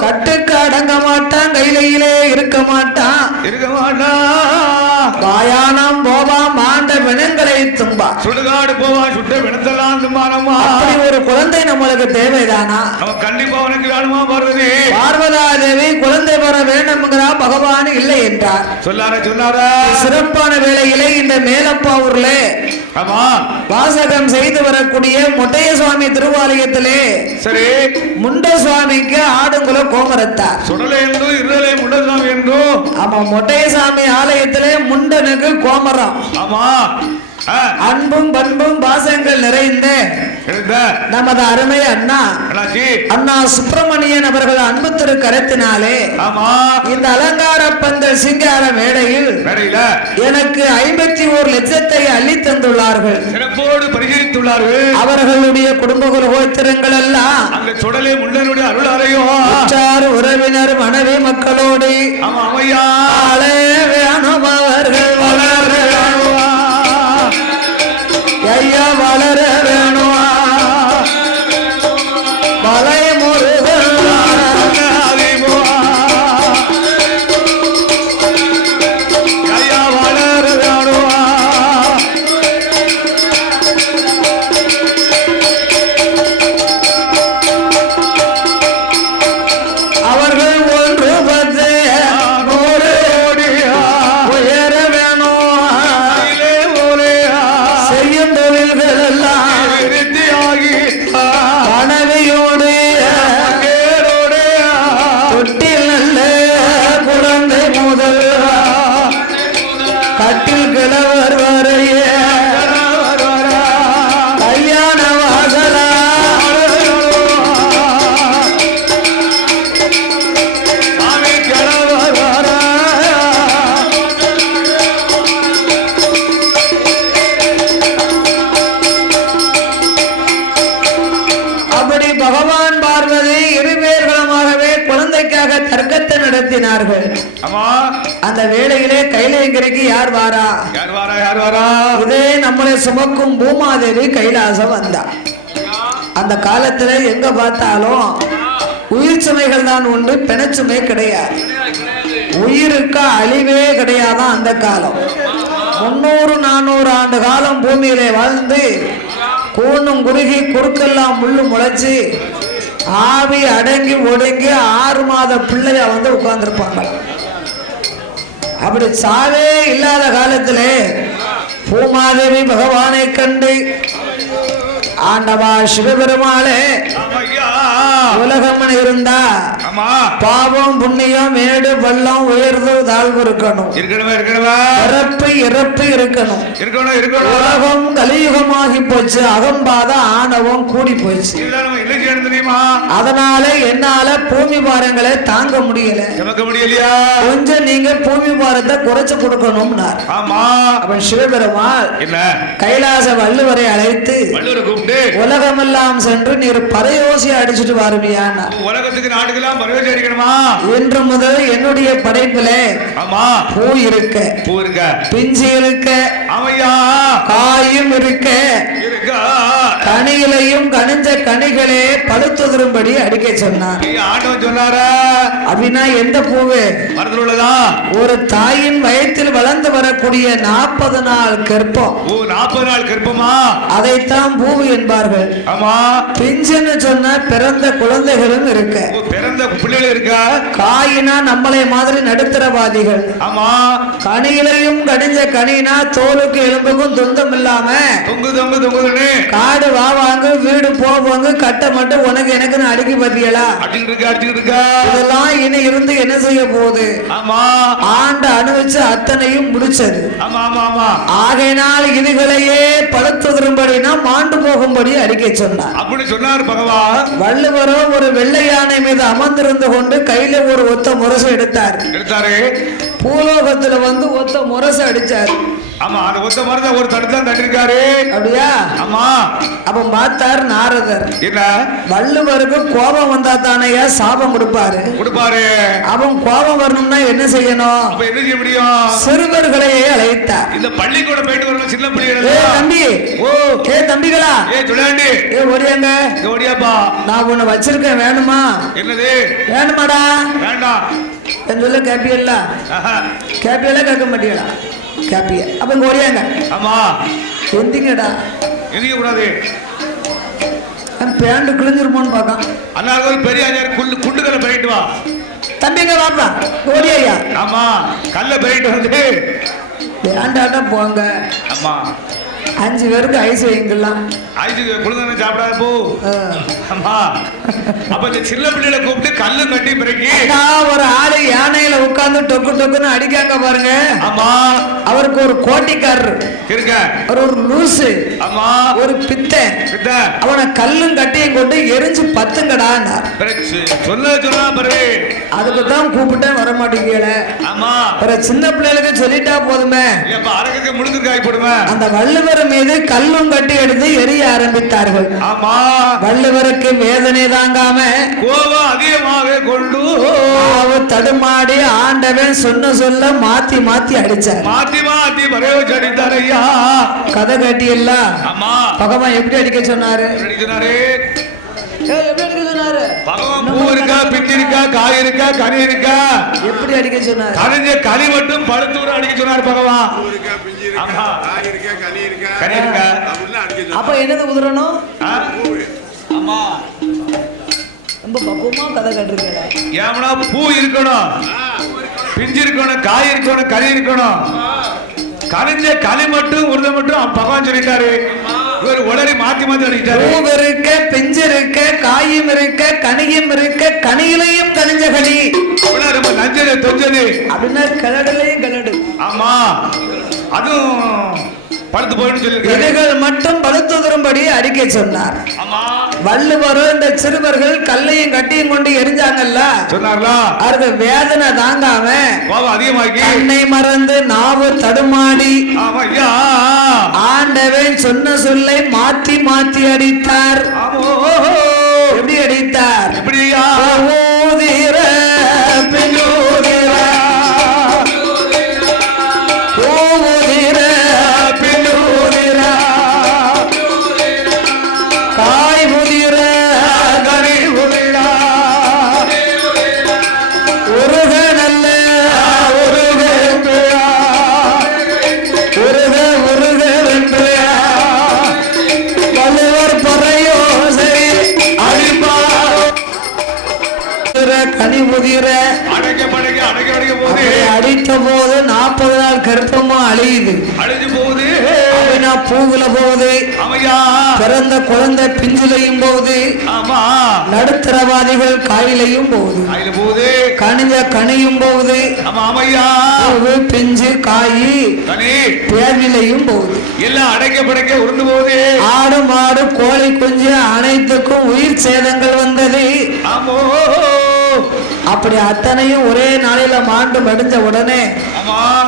கட்டுக்கு அடங்க மாட்டான் கையிலே இருக்க மாட்டான் வாயானம் போவான் மாண்ட வினங்களை தும்பா சுடுகாடு போவான் சுட்ட வினத்தெல்லாம் தும்பானம்மா. அப்படி ஒரு குழந்தை நம்மளுக்கு தேவைதானா? கண்டிப்பா உனக்கு வேணுமா பார்வதி? பார்வதா தேவி குழந்தை பெற வேண்டும்ங்கிறா பகவான் இல்லை என்றார். சொன்னார சிறப்பான வேளையிலே இந்த மேலப்பாவூர்ல ஆமா வாசகம் செய்து வரக்கூடிய மொட்டைய சுவாமி திருவாலயத்திலே சரி முண்ட சுவாமிக்கு ஆடுங்குல கோமரத்தார் சுடலை என்றும் இருளை முண்ட சுவாமி என்றும் ஆமா மொட்டைய சாமி ஆலயத்திலே முண்டனுக்கு கோமரம் ஆமா அன்பும் பண்பும் பாசங்கள் நிறைந்த நமது அருமை அண்ணா சுப்பிரமணியன் அவர்கள் அன்பு திரு கரத்தினாலே இந்த அலங்கார பந்தல் சிங்கார மேடையில் எனக்கு 51 லட்சத்தை அள்ளி தந்துள்ளார்கள். சிறப்போடு பரிசீலித்துள்ளார்கள். அவர்களுடைய குடும்ப கோத்திரங்கள் எல்லாம் அங்க சுடலை முண்டனுடைய அருளாலையும் உறவினர் மனைவி மக்களோடு அவர்கள் ஐயா வளர வேணும் மலை முருகன் ஐயா வளர வேணும் அவர்கள் 1 10 100 உயர வேணும் செய்யும் தொழில்கள் எல்லாம் மனைவியோடு தொட்டில் நல்ல குழந்தை முதல் கட்டில் கிழவர் வரைய கல்யாண வாசலா பகவான் பார்வதி இருவேர்களுமாகவே குழந்தைக்காக தர்க்கத்தை நடத்தினார்கள். அந்த வேளையிலே கைலாயங்கிரிக்கு யார் வாரா இதே நம்மளை சுமக்கும் பூமாதேவி கைலாசம் வந்தா. அந்த காலத்துல எங்க பார்த்தாலும் உயிர் சுமைகள் தான் உண்டு, பிணச்சுமை கிடையாது. உயிருக்கு அழிவே கிடையாதான் அந்த காலம். 300-400 ஆண்டு காலம் பூமியிலே வாழ்ந்து கூணும் குறுகி குறுக்கெல்லாம் முள்ளு முளைச்சு ஆவி அடங்கி ஒடுங்கி 6 மாத பிள்ளைய வந்து உட்கார்ந்துருப்பாங்க. அப்படி சாவே இல்லாத காலத்திலே பூமாதேவி பகவானை கண்டு ஆண்டவா சிவபெருமாளே உலகம் இருந்தா பாவம் புண்ணியம் மேடு பள்ளம் உயர்வு தாழ்வு இருக்கணும், இறப்பு இறப்பு இருக்கணும். உலகம் கலியுகமாகி போச்சு, அகம்பாத ஆணவம் கூடி போச்சு. அதனால என்னால பூமி பாரங்களை தாங்க முடியல, கொஞ்சம் நீங்க பூமி பாரத்தை குறைச்சு கொடுக்கணும்னார். அவன் சிவபெருமாள் கைலாச வள்ளுவரை அழைத்து உலகமெல்லாம் சென்று நீர் பறையோசி அடிச்சுட்டு வருவியான்னா. உலகத்துக்கு நாடுகளாம் பறையோசி அடிக்கணுமா? இன்று முதல் என்னுடைய படைப்பிலே பூ இருக்க பிஞ்சு இருக்க காயும் இருக்க கனியிலையும் கனிஞ்ச கனிகளே பழுத்துதரும்படி அடிக்க சொன்னார். அப்படின்னா எந்த பூவு? ஒரு தாயின் வயத்தில் வளர்ந்து வரக்கூடிய 40 நாள் கர்ப்பம். 40 நாள் கர்ப்பமா? அதைத்தான் பூவு என்பார்கள். பிஞ்சுன்னு சொன்ன பிறந்த குழந்தைகளும் இருக்க. பிறந்த பிள்ளைகள் இருக்கா? காயினா நம்மளை மாதிரி நடுத்தரவாதிகள். ஆமா. கனியிலையும் கடிஞ்ச கனினா தோலுக்கு எலும்புக்கும் துந்தம் இல்லாம தொங்குதுன்னு காடு வா வாங்க வீடு போவாங்க கட்ட மட்டும் உனக்கு எனக்குன்னு அடுக்கி பத்தியலா அடிச்சுட்டு இருக்கா. இதெல்லாம் இனி இருந்து என்ன செய்ய போகுது? ஆமா. ஆண்டு அனுபவிச்சு அத்தனையும் முடிச்சது. ஆமா ஆமா ஆமா. ஆகையினால் இதுகளையே பழுத்துதரும்படினா மாண்டு போகும்படி அறிக்கை சொன்னார். அப்படி சொன்னார் பகவான். வள்ளுவரோ ஒரு வெள்ளை யானை மீது அமர்ந்திருந்து கொண்டு கையில ஒரு ஒத்த முரசு எடுத்தாரு. பூலோகத்துல வந்து ஒத்த முரசு அடிச்சாரு. ஆமா, அந்த ஒத்த மரத்தை ஒரு தடுத்தான் தட்டிருக்காரு. அப்படியா? ஆமா. அப்ப பார்த்தார் நாரதர். என்ன? வள்ளுவருக்கு கோபம் வந்தா தானையா சாபம் கொடுப்பாரு. அவன் கோபம் வரணும்னா என்ன செய்யணும்? அப்ப என்ன செய்ய முடியும்? சிறுவர்களையே அழைத்தார். இந்த பள்ளிக்கூடம் போயிட்டு வரணும் சின்ன பிள்ளைகள். தம்பி, ஓ தம்பிகளா, சொல்லாண்டி ஓடியாங்க. ஓடியாப்பா, நான் உன்னை வச்சிருக்கேன், வேணுமா? என்னது வேணுமாடா? வேண்டாம் சொல்ல கேப்பியல்ல? கேப்பியெல்லாம் கேட்க மாட்டீங்களா? கேப்பிய அப்ப இங்க ஓடியாங்க. ஆமா, எந்திங்கடா. எந்திக்க கூடாது. பேண்டு கிழிஞ்சிருமோன்னு பார்க்கான். அண்ணா ஒரு பெரிய குண்டுகளை போயிட்டு வா. தம்பிங்க வாப்பா, ஓடியா. ஆமா, கல்ல போயிட்டு வந்து வேண்டாட்டா போங்க. ஆமா, 5 பேருக்கு ஐஸ் வைங்கலாம். ஐஸ் குழந்தை சாப்பிடாத போ. ஆமா, அப்ப இந்த சின்ன பிள்ளைகளை கூப்பிட்டு கல்லு கட்டி பிறகு ஒரு ஆளு யானையில உட்கார்ந்து டொக்கு டொக்குன்னு அடிக்காங்க பாருங்க. ஆமா, அவருக்கு ஒரு கோட்டிக்காரர் இருக்க, ஒரு லூசு, ஆமா, ஒரு பித்த, அவனை கல்லும் கட்டியும் கொண்டு எரிஞ்சு பத்துங்கடான்னார். சொன்னா பாரு, அதுக்கு தான் கூப்பிட்டேன், வர மாட்டீங்கல. ஆமா, சின்ன பிள்ளைகளுக்கு சொல்லிட்டா போதுமே. அரகுக்கு முழுக்கு காய் போடுமே. அந்த வள்ளுவர் மீது கல்லும் கட்டி எடுத்து எரிய ஆரம்பித்தார்கள். ஆமா, வள்ளுவருக்கு வேதனை தாங்காம கோபம் அதிகமாக கொண்டு தடுமாடி ஆண்டவன் சொன்ன சொல்ல மாத்தி மாத்தி அடிச்சார். மாத்தி மாத்தி அடித்தார். ஐயா, கதை கட்டி இல்ல. ஆமா, பகவான் எப்படி அடிக்க சொன்னாரு? பூ இருக்கா, பிஞ்சு இருக்கா, காய் இருக்கா, கனி இருக்கா, எப்படி அடிக்க சொன்னார்? கனிஞ்ச கனி மட்டும் பழுத்தூர் அடிக்க சொன்னார் பகவான். அப்ப என்னது உதிரணும்? ஆமா, ரொம்ப பக்குவமா கதை கட்டுருக்கேன். ஏமனா பூ இருக்கணும், பிஞ்சு இருக்கணும், காய் இருக்கணும், கனி இருக்கணும். கனிஞ்ச களி மட்டும் உருத மட்டும் பகவான் சொல்லிட்டாரு. இவர் உடனே மாத்தி மாத்தி அடிட்டாரு. பூ இருக்க, பிஞ்சு இருக்க, காயும் இருக்க, கனியும் இருக்க, கனியிலையும் கனிஞ்ச கனி. ரொம்ப நஞ்சது தொஞ்சது அப்படின்னா கிளடுலையும் கிளடு. ஆமா, அதுவும் பழுத்து போயிட்டு சொல்லி இலைகள் மட்டும் பழுத்துதரும்படி அறிக்கை சொன்னார். வள்ளுவரும் இந்த சிறுவர்கள் கல்லையும் கட்டியும் கொண்டு எரிஞ்சாங்கல்ல, சொன்னார்களா? அது வேதனை தாங்காம அதிகமாக்கி கண்ணை மறந்து நாவு தடுமாடி ஆண்டவன் சொன்ன சொல்லை மாத்தி மாத்தி அடித்தார். எப்படி அடித்தார்? எப்படியா? ஓதிர பின்னோதிரா, ஓதிர பின்னோதிரா, காய் முதிர கனி முதிரா, உருக நல்ல உருக உருக உருக வென்றியா, வள்ளுவர் பறையோ சரி அடிப்பா கனி முதிர அடித்த போது 40 நாள் கற்பமும் அழியுது, அழிஞ்சு போகுது. பூவுல போகுது, பிறந்த குழந்தை பிஞ்சிலையும் போகுது, நடுத்தரவாதிகள் காயிலையும் போகுது, கனிஞ்ச கனியும் போகுது, பிஞ்சு காயி பேரிலையும் போகுது, எல்லாம் அடைக்க படைக்க உருண்டு போகுது. ஆடு மாடு கோழி குஞ்சு அனைத்துக்கும் உயிர் சேதங்கள் வந்தது. அப்படி அத்தனையும் ஒரே நாளையில மாண்டு மடிஞ்ச உடனே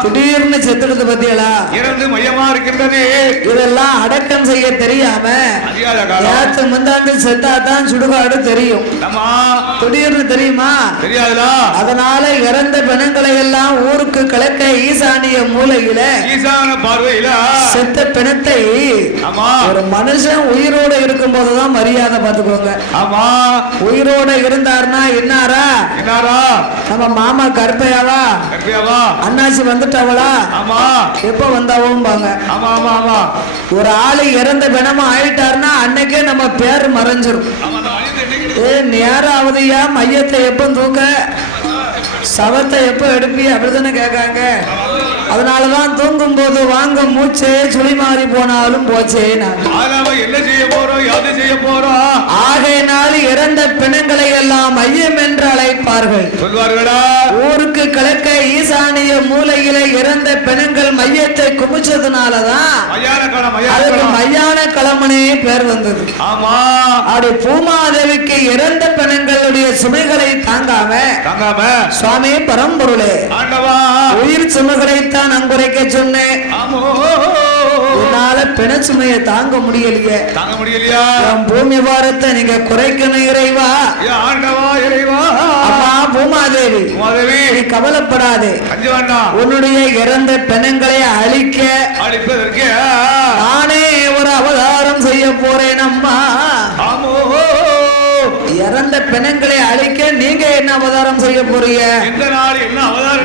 திடீர்னு செத்துடுது பத்தியலா, இறந்து மையமா இருக்கின்றது. இதெல்லாம் அடக்கம் செய்ய தெரியாம ஏத்து முந்தாண்டு செத்தாதான் சுடுகாடு தெரியும். திடீர்னு தெரியுமா? தெரியாதுல. அதனால இறந்த பிணங்களை எல்லாம் ஊருக்கு கிழக்க ஈசானிய மூலையில ஈசான பார்வையில செத்த பிணத்தை ஒரு மனுஷன் உயிரோட இருக்கும் போதுதான் மரியாதை பார்த்துக்கோங்க. ஆமா, உயிரோட இருந்தாருன்னா என்னாரா? நம்ம மாமா கருப்பையாவா, அண்ணாச்சி வந்துட்டாவளா, எப்ப வந்தாவும் பாங்க. ஒரு ஆளு இறந்த பிணமா ஆயிட்டாருன்னா அன்னைக்கே நம்ம பேர் மறைஞ்சிரும். நேரம் ஆகுதுயா, மையத்தை எப்ப தூக்க, சவத்தை எப்ப எடுப்பி அப்படித்தானே கேட்காங்க. அதனாலதான் தூங்கும் போது வாங்க மூச்சே சுழி மாறி போனாலும் போச்சே. என்ன செய்ய போறோம், எது செய்ய போறோம்? ஆகையினால் இறந்த பிணங்களை எல்லாம் மையம் என்று அழைப்பார்கள், சொல்வார்களா? ஊருக்கு கிழக்க ஈசானிய மூலையில இறந்த பிணங்கள் மையத்தை குமிச்சதுனாலதான் அதுக்கு மையான களமனே பேர் வந்தது. ஆமா, அப்படி பூமாதேவிக்கு இறந்த பிணங்களுடைய சுமைகளை தாங்காம சுவாமி பரம்பொருளே உயிர் சுமைகளைத்தான் நான் குறைக்க சொன்னேன். என்னால பிணச்சுமையை தாங்க முடியலையே, பூமி பாரத்தை நீங்க குறைக்கணும் இறைவா. அப்பா பூமாதேவி, நீ கவலைப்படாதே, உன்னுடைய இறந்த பிணங்களை அழிப்பதற்கு நானே ஒரு அவதாரம் செய்ய போறேன் அம்மா. இறந்த பிணங்களை அழிக்க நீங்க என்ன அவதாரம் செய்ய போறீங்க?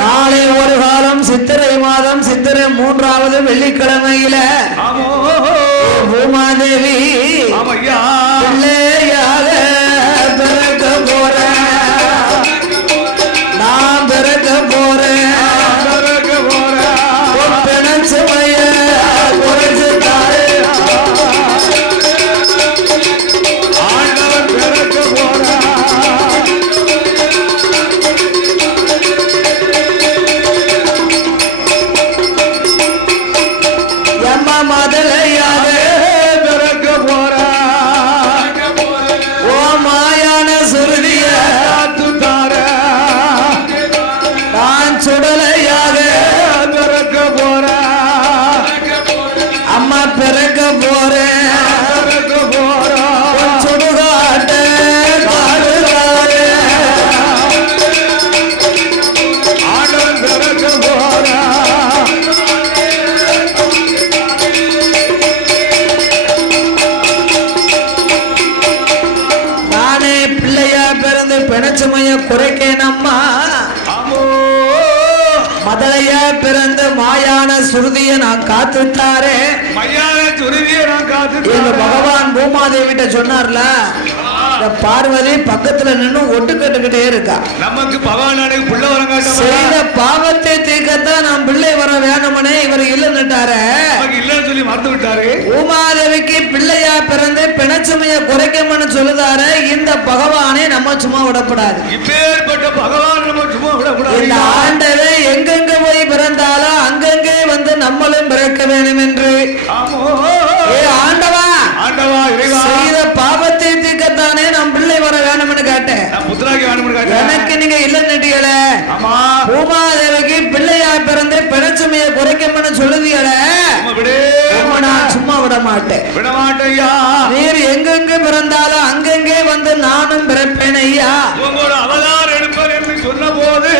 நாளை ஒரு காலம் சித்திரை மாதம் சித்திரை 3வது வெள்ளிக்கிழமையில பூமாதேவி பிள்ளையாக பிறக்க போறேன், நான் பிறக்க போறேன். பிணச்சுமைய குறைச்சு தாரு, பிணச்சுமைய குறைக்கேனம்மா. மதலையா பிறந்த மாயான சுருதியை நான் காத்துட்டாரே, பகவான் பூமாதேவிட்ட சொன்னார்ல. பார்வதி பக்கத்துல நின்று ஒட்டு கேட்டுக்கிட்டே இருக்கா. நமக்கு செய்த பாவத்தை தீர்க்கத்தான் நாம் பிள்ளை வர வேணுமனே இவர் இல்லன்னுட்டாரு, இல்லன்னு சொல்லி மறந்து விட்டாரு. பூமாதேவிக்கு பிள்ளையா பிறந்து பிணச்சுமைய குறைக்கணும்னு சொல்லுதாரு. இந்த பகவானே நம்ம சும்மா விடப்படாது, இப்பேற்பட்ட பகவான் நம்ம சும்மா விடப்படாது. இந்த ஆண்டவே எங்கெங்க போய் பிறந்தாலும் அங்கங்கே வந்து நம்மளும் பிறக்க வேண்டும் என்று. ஆண்டவா செய்த பாவத்தை தீர்க்கத்தானே நம் பிள்ளை வர வேணும்னு கேட்டேன். எனக்கு நீங்க இல்லன்னுட்டீங்கள, பூமாதேவிக்கு பிள்ளையா பிறந்து பிணச்சுமைய குறைக்கணும்னு சொல்லுதீங்கள, நான் சும்மா விட மாட்டேன். நீர் எங்கெங்க பிறந்தாலும் அங்கங்கே வந்து நானும் பிறப்பேன் ஐயா. உங்களோட அவதாரம் எடுப்பேன் என்று சொன்ன போது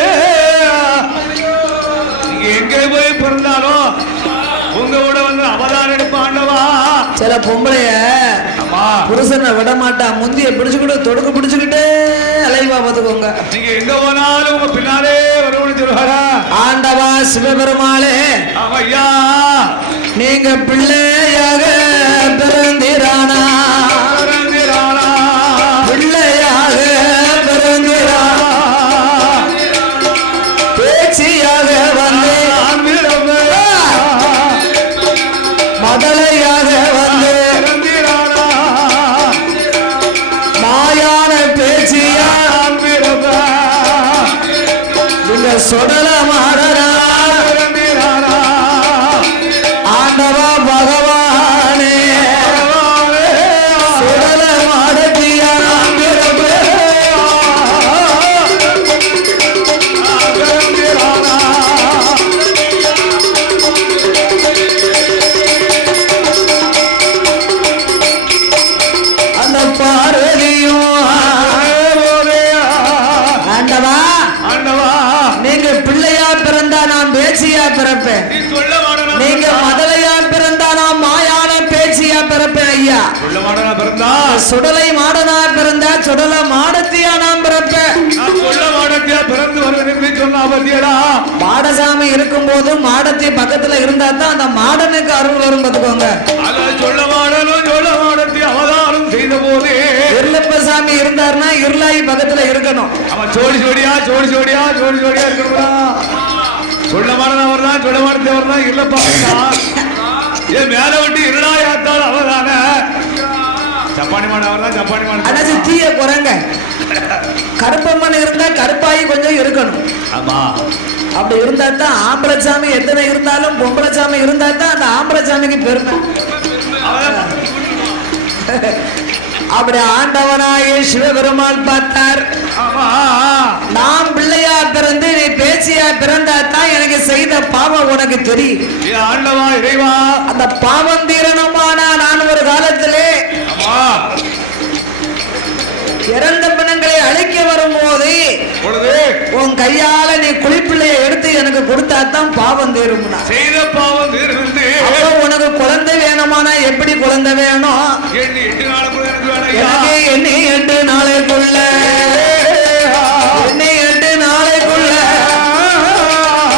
எங்கே போய் பிறந்தாலும் உங்களோட வந்து அவதாரம் எடுப்பாண்டவா. சில பொம்பளைய புருஷனை விட மாட்டா, முந்திய பிடிச்சுக்கிட்டு தொடுக்கு பிடிச்சுக்கிட்டே அலைவா பார்த்துக்கோங்க. நீங்க எங்க போனாலும் உங்க பின்னாலே வருவன்னு சொல்லுவாரா. ஆண்டவா சிவபெருமாளே, ஐயா நீங்க பிள்ளையாக பிறந்திரானா, பிள்ளையாக பிறந்திரானா, பேச்சியாக வந்து மதலையாக வந்து மாயான பேச்சியா நீங்க சொடல மாடனா. ஆண்டவா பகவானே சொடல மாடத்தியா பிறப்பேன், நீங்க மதலையா பிறந்தா நான் மாயான பேச்சியா பிறப்பேன் ஐயா. சுடலை மாடனா பிறந்தா சுடல மாடத்தியா நான் பிறப்பேன். மாடசாமி இருக்கும் போது மாடத்தி பக்கத்துல இருந்தா தான் அந்த மாடனுக்கு அருள் வரும் பார்த்துக்கோங்க. சொல்ல மாடனும் சொல்ல மாடத்தி அவதாரம் செய்த செய்த போது இருளப்பசாமி இருந்தாருன்னா இருளாயி பக்கத்துல இருக்கணும். அவன் ஜோடி ஜோடியா இருக்கணும். சொல்லமானது அவர் தான், சொல்லமானது அவர் தான். இல்லப்பா ஏன் மேல விட்டு இருளாய் ஆத்தாள் அவர் தானே. சப்பானி மாடு அவர் தான், சப்பானி மாடு. அதாச்சு தீய குரங்க கருப்பம்மன் இருந்தா கருப்பாயி கொஞ்சம் இருக்கணும். ஆமா, அப்படி இருந்தா தான் ஆம்பளை சாமி எத்தனை இருந்தாலும் பொம்பளை சாமி இருந்தா தான் அந்த ஆம்பளை சாமிக்கு பெருமை. அப்படி ஆண்டவனாய சிவபெருமான் பார்த்தார், நாம் பிள்ளையா பிறந்து நீ பேச்சியா பிறந்தா தான் எனக்கு செய்த பாவம் உனக்கு தெரியும். ஆண்டவா இறைவா, அந்த பாவம் தீரணுமானா நான் ஒரு காலத்திலே இறந்த பிணங்களை அழைக்க வரும்போது உன் கையால நீ குளிப்பிள்ளைய எடுத்து எனக்கு கொடுத்தா தான் பாவம் தீரும். செய்த பாவம் தீர்ந்து உனக்கு குழந்தை வேணுமானா எப்படி குழந்தை வேணும்? எனக்கு எண்ணி 8 நாளைக்குள்ள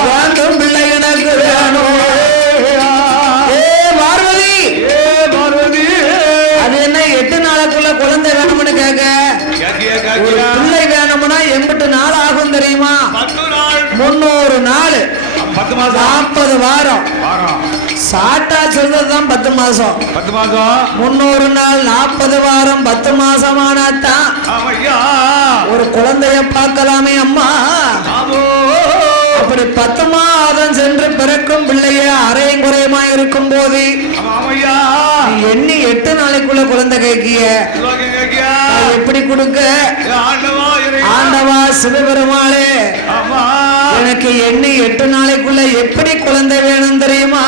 வேண்டும் பிள்ளை எனக்கு வேணும். பார்வதி அது என்ன 8 நாளைக்குள்ள குழந்தை வேணும்னு கேட்க, பிள்ளை வேணும்னா 8 நாள் ஆகும் தெரியுமா? 300 நாள் 40 வாரம். சாட்டா சொல்றதுதான் 10 மாசம். 300 நாள் 40 வாரம் 10 மாசமானாத்தான் ஒரு குழந்தைய பார்க்கலாமே அம்மா. அப்படி 10 மாதம் சென்று பிறக்கும் பிள்ளைய அரையும் குறையுமா இருக்கும் போது எண்ணி 8 நாளைக்குள்ள குழந்தை கேட்கிய எப்படி கொடுக்க? ஆண்டவா சிவபெருமாளே, எனக்கு எண்ணி 8 நாளைக்குள்ள எப்படி குழந்தை வேணும் தெரியுமா?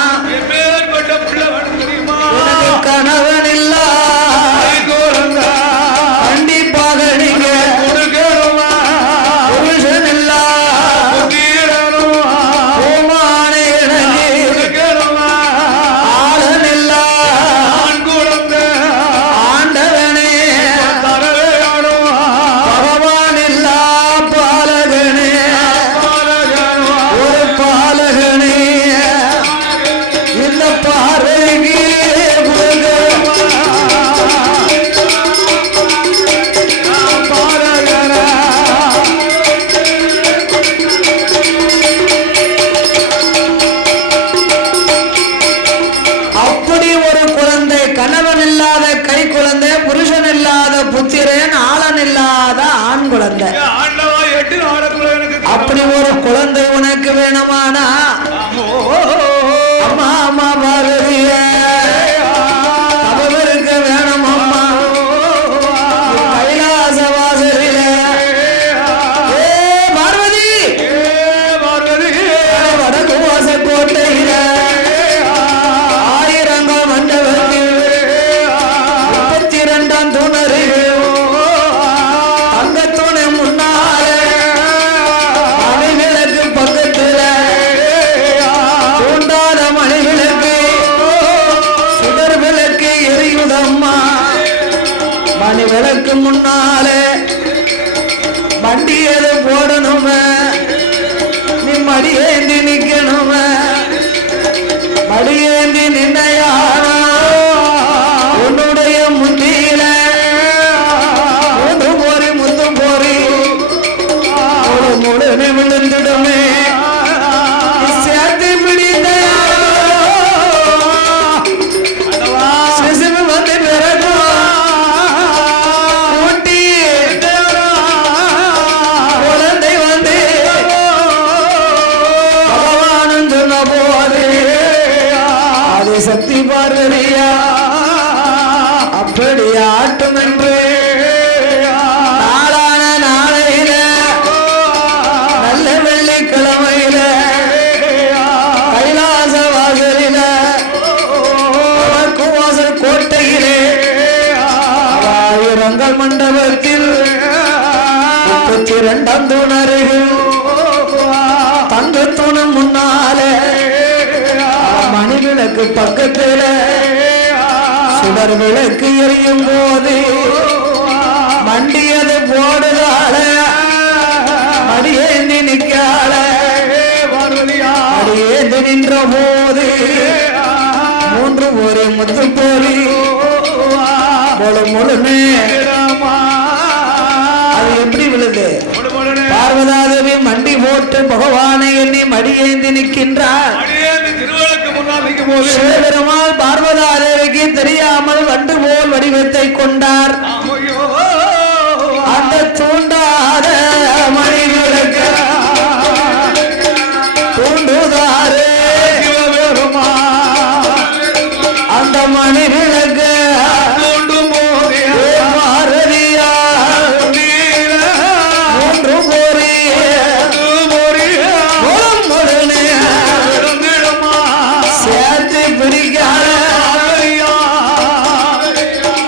எனக்கு கணவன் இல்ல, கண்டிப்பாக நீங்க புருஷன் இல்ல, ஓமானே எனக்கு ஆளன் இல்ல, ஆண்டவனே பகவான் இல்ல, பாலகனே ஒரு பாலகனே இந்த பார்வைக்கு அப்படி ஒரு குழந்தை, கணவன் இல்லாத கை குழந்தை, புருஷன் இல்லாத புத்திரன், ஆளன் இல்லாத ஆண் குழந்தை. அப்படி ஒரு குழந்தை உனக்கு வேணுமானா அம்மா அம்மா பார்வதிய தவறுக்க வேணும் அம்மா. கைலாச வாசலில பார்வதி வடக்கு வாச கோட்டையில ஆயிரங்கால் மண்டபத்தில் 32ஆம் தூணருகில் தங்கத்தூணை முன்னாலே மணிவிளக்கு பக்கத்துல தூண்டாத மணிவிளக்கு சுடர் விளக்கு எரியுதம்மா. மணிவிளக்கு முன்னாலே வண்டியது போடணுமே, நீ மடியேந்தி நிக்கணுமே. மடியேந்தி நின்னையானா உன்னுடைய முந்தியில முந்து போரி முழுமே விழுந்துடுமே. சேர்த்து பிடித்தையா சிசுவு வந்து பிறகு ஊட்டி குழந்தை வந்து பகவானும் சொன்ன போது அது சக்தி பார்வதியா அப்படி ஆட்டும் என்று நாளான நாளையில நல்ல வெள்ளிக்கிழமையில கைலாச வாசலில வடக்கு வாசல் கோட்டையிலே ஆயிரங்கள் மண்டபத்தில் 32ஆம் தூணருகில் தங்கத்தூணம் முன்னாலே மணிவிளக்கு பக்கத்துல சுடர் விளக்கு எரியும் போது மண்டியது போடுதால மடியேந்தி நிற்கால. மடியேந்தி நின்ற போது 3 ஒரு முத்து போலி முழு பொடுன்னு அது எப்படி விழுது? பார்வதாதேவி மண்டி போட்டு பகவானை எண்ணி மடியேந்தி நிற்கின்றார். சிவபெருமாள் பார்வதாதேவிக்கு தெரியாமல் வண்டு போல் வடிவத்தை கொண்டார். அந்த தூண்டாத மணிகளுக்கு தூண்டுதாரே அந்த மணிகளுக்கு பாரதியா மூன்று போரி சேர்த்து பிடிக்காத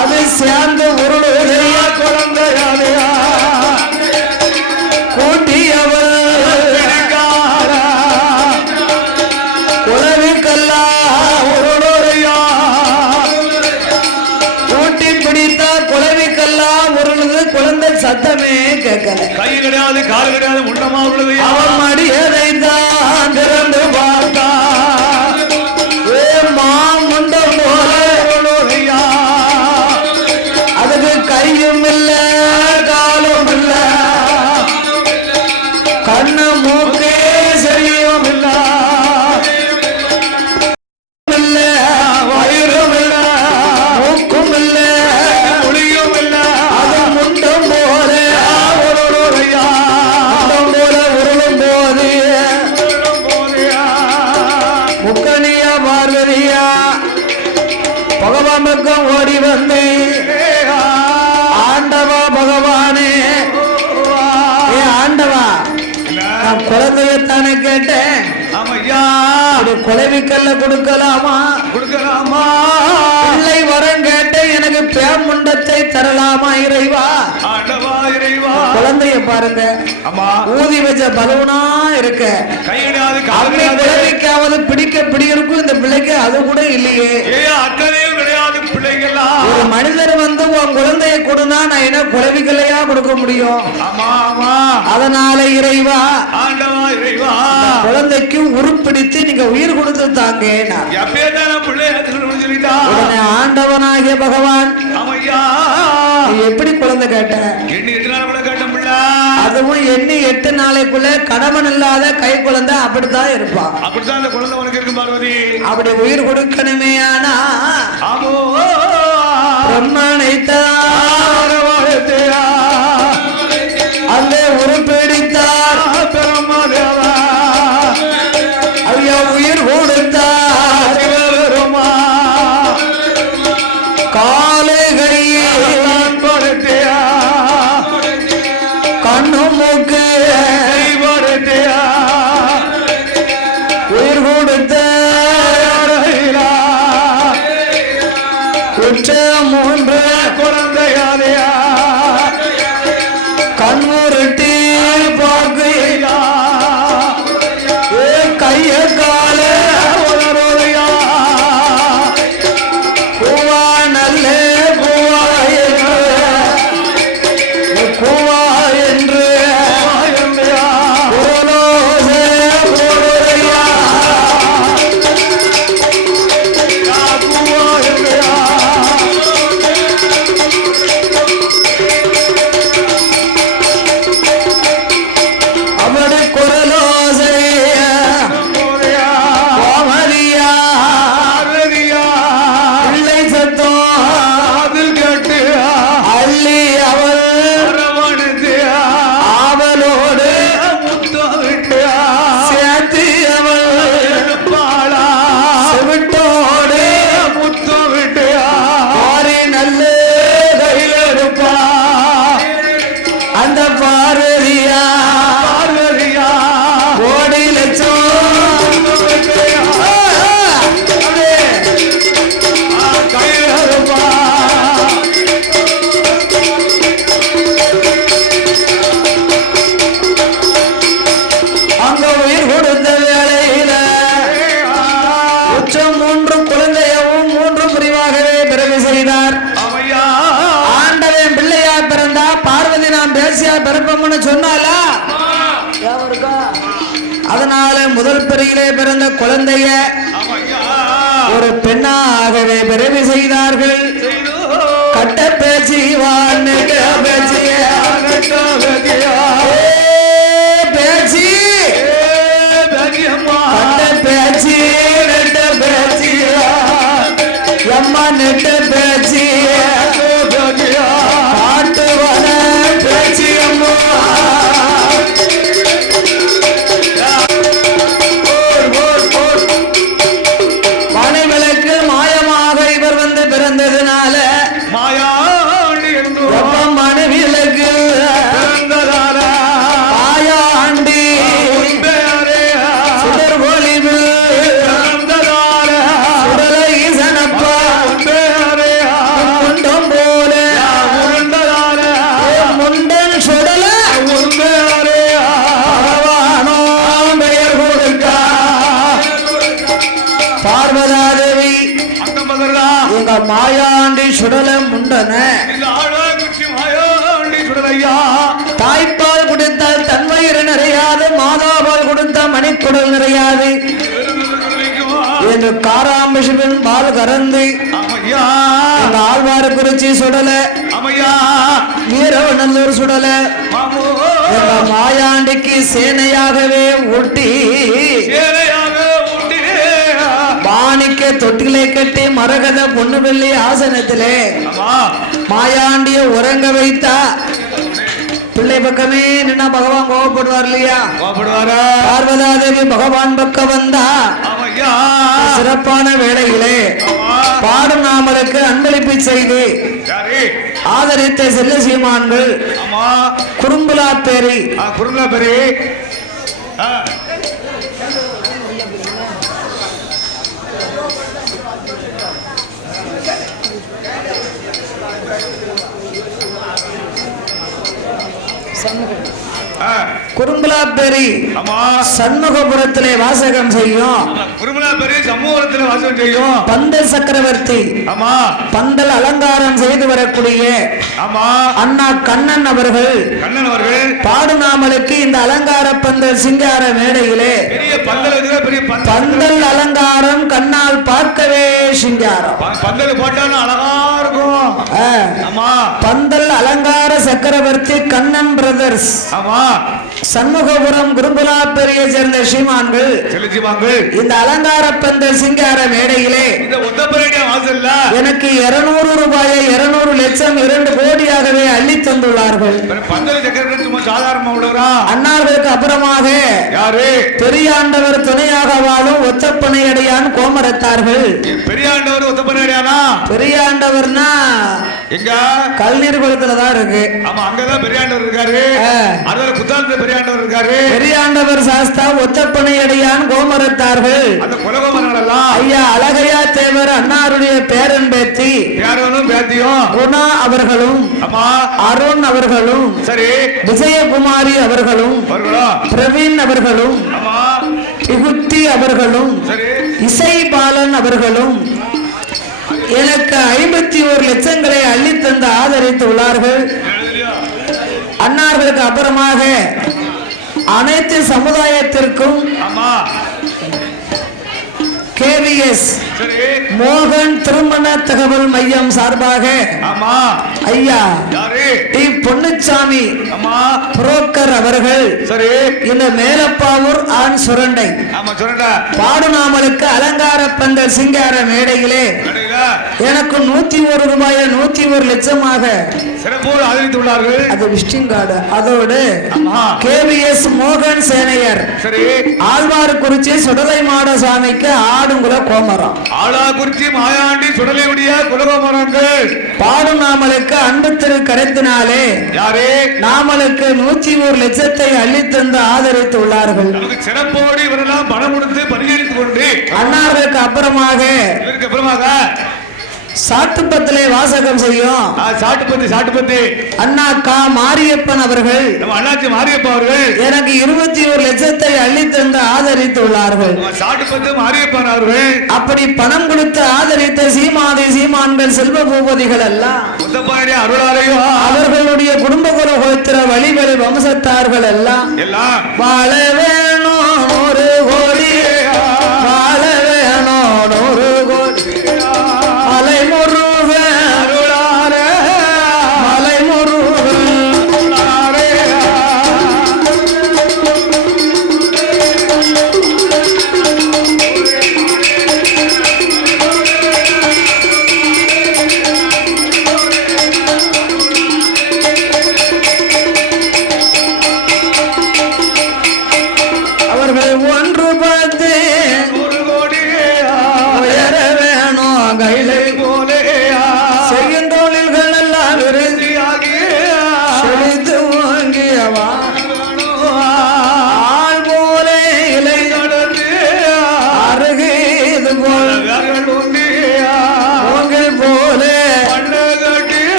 அது சேர்ந்து உருளுடைய குழந்தையா கூட்டியவள் குழவிக்கல்லா உருளுடையா கூட்டி பிடித்தா குழவிக்கல்லா உருளுது. குழந்தை சத்தமே கேட்கல. கை கிடையாது கால் கிடையாது முண்டமா உள்ளது. அவன் மடியதை தான் திறந்து பார்த்தா முண்டம் போல அதுக்கு கையும் இல்ல காலும் இல்ல கண்ணு மூக்கே சரியும் இல்ல வயிறும் இல்ல மூக்கும் இல்ல ஒளியும் இல்ல அது முண்டம் போல முண்டம் போல உருளும் போது முக்கணியா பார்வதியா பகவான் பக்கம் ஓடி வந்து ஆண்டவா பகவானே ஆண்டவா நான் குழந்தையத்தானே கேட்டேன். குழவிக்கல்ல கொடுக்கலாமா பிள்ளை வரம் கேட்டேன் எனக்கு பேமுண்டத்தை தரலாமா இறைவா? குழந்தைய பாருங்க ஊதி வச்ச பலூனா இருக்க குழந்தைக்காவது பிடி இருக்கும். இந்த பிள்ளைக்கு அது கூட இல்லையே. ஒரு மனிதர் வந்து உன் குழந்தைய கொடுனா நான் என்ன குழவிக்கல்லையா கொடுக்க முடியும்? அதனால இறைவா குழந்தைக்கு உருப்பிடித்து நீங்க உயிர் கொடுத்து தாங்க. ஆண்டவனாகிய பகவான் எப்படி குழந்தை கேட்ட? அதுவும் எண்ணி 8 நாளைக்குள்ள கணவன் இல்லாத கை குழந்தை அப்படித்தான் இருப்பான். அப்படி உயிர் கொடுக்கணுமே. ஆனா அந்த உருப்பிடித்தார் ஐயா உயிர் கொடுத்தார். காலை கண்ணு மூக்கு உயிர் கொடுத்த மூன்று குழந்தையாதையா கண்முரட்டி பார்க்கையா கைய கால உணர்வையா பூவா நல்ல பூவா என்று பிறப்பம்னு சொன்னாலா? அதனால முதல் பிறையிலே பிறந்த குழந்தைய ஒரு பெண்ணாகவே பிறவி செய்தார்கள். கட்ட பேச்ச பேச்சு வான்னுட்ட பேச்சியா பேச்சு கண்ட பேச்சு நெட்ட பேச்சியா எம்மா நெட்ட பேச்சு காட்டு வர பேச்சு அம்மா மனைவிளக்கு மாயமாக இவர் வந்து பிறந்ததுனால மாயாண்டி மனைவிளக்கு பிறந்ததால மாயாண்டி சுடர் ஒளிவு பிறந்ததால சுடலை ஈசனப்பா முண்டம் போல உருண்டதால முண்டன் சுடல பகவானோ பெயர் கொடுக்க பார்வதாதேவி எங்க மாயாண்டி சுடல முண்டன தாய்ப்பால் கொடுத்தால் தன்வயிறு நிறையாது மாதாபால் கொடுத்தால் மணிக்குடல் நிறையாது என்று காராம்பிஷின் பால் கறந்து ஆழ்வார குறிச்சி சுடல வீரவநல்லூர் சுடல மாயாண்டிக்கு சேனையாகவே ஊட்டி மாணிக்க தொட்டிலை கட்டி மரகத பொண்ணு வெள்ளி ஆசனத்திலே மாயாண்டிய உறங்க வைத்தா பிள்ளை பக்கமே நின்னா பகவான் கோபப்படுவார் இல்லையா? பார்வதாதேவி பகவான் பக்கம் வந்தா சிறப்பான வேளையிலே பாடும் நாமலுக்கு அன்பளிப்பு செய்து ஆதரித்த செல்ல சீமான்கள் குறும்புலா பேரி குறும்பலாப்பேரி சண்முகபுரத்திலே வாசகம் செய்யும். பந்தல் சக்கரவர்த்தி பந்தல் அலங்காரம் செய்து வரக்கூடிய அண்ணா கண்ணன் அவர்கள் பாடுநாமலுக்கு இந்த அலங்கார பந்தல் சிங்கார மேடையிலே பந்தல் அலங்காரம் கண்ணால் பார்க்கவே சிங்காரம் பந்தல் அலங்கார சக்கரவர்த்தி கண்ணன் பிரதர்ஸ் சண்முகபுரம் குரும்புலாப்பேரியை சேர்ந்த ஸ்ரீமான்கள் இந்த அலங்கார பந்தல் சிங்கார மேடையிலே எனக்கு 200 ரூபாயை 200 லட்சம் 2 கோடியாகவே அள்ளி தந்துள்ளார்கள். அன்னார்களுக்கு அப்புறமாக பெரியாண்டவர் துணையாக வாழும் ஒத்தப்பனை அடையான் கோமரத்தார்கள். பெரியாண்டவர்னா கல்நீர் குளத்துலதான் இருக்கு. பெரியாண்டவர் சாஸ்தா ஒத்தப்பனை அடையான் கோமரத்தார்கள். ஐயா அழகையா தேவர் அன்னாருடைய பேரன் பேத்தி குணா அவர்களும் அருண் அவர்களும் விஜயகுமாரி அவர்களும் பிரவீன் அவர்களும் விகுத்தி அவர்களும் இசை பாலன் அவர்களும் எனக்கு 51 லட்சங்களை அள்ளித்தந்து ஆதரித்து உள்ளார்கள். அன்னார்களுக்கு அப்புறமாக அனைத்து சமுதாயத்திற்கும் KVS மோகன் திருமண தகவல் மையம் சார்பாக ஐயா டி பொன்னுச்சாமி புரோக்கர் அவர்கள் இந்த மேலப்பாவூர் ஆண் சுரண்டை பாடுநாமலுக்கு அலங்கார பந்தல் சிங்கார மேடையிலே எனக்கு 101 ரூபாயை 101 லட்சமாக சிறப்போடு ஆதரித்துள்ளார்கள். அது விசிட்டிங் கார்டு. அதோடு KVS மோகன் சேனையர் ஆழ்வார்குறிச்சி சுடலை மாட சுவாமிக்கு ஆடுங்குல கோமரம் ஆழ்வார்குறிச்சி மாயாண்டி சுடலையுடைய குலகோமரங்கள் பாடும் நாமலுக்கு அன்பு திரு கருத்தினாலே நாமலுக்கு 101 லட்சத்தை அள்ளித்தந்து ஆதரித்து உள்ளார்கள். சிறப்போடு இவரெல்லாம் பணம் கொடுத்து பரிகரித்துக் கொண்டு அன்னார்களுக்கு அப்புறமாக சாட்டுப்பத்திலே வாசகம் செய்யும் சாட்டுப்பத்தி அண்ணா கா மாரியப்பன் அவர்கள் அண்ணாச்சி மாரியப்பன் அவர்கள் எனக்கு 21 லட்சத்தை அள்ளித்தந்து ஆதரித்து உள்ளார்கள். சாட்டுப்பத்து மாரியப்பன் அவர்கள் அப்படி பணம் கொடுத்து ஆதரித்த சீமாதி சீமான்கள் செல்வ பூபதிகள் எல்லாம் அருளாலையும் அவர்களுடைய குடும்ப குலகோத்திர வழிவழி வம்சத்தார்கள் எல்லாம் வாழ வேணும் 1 கோடி வாழ வேணும் 100 கோடி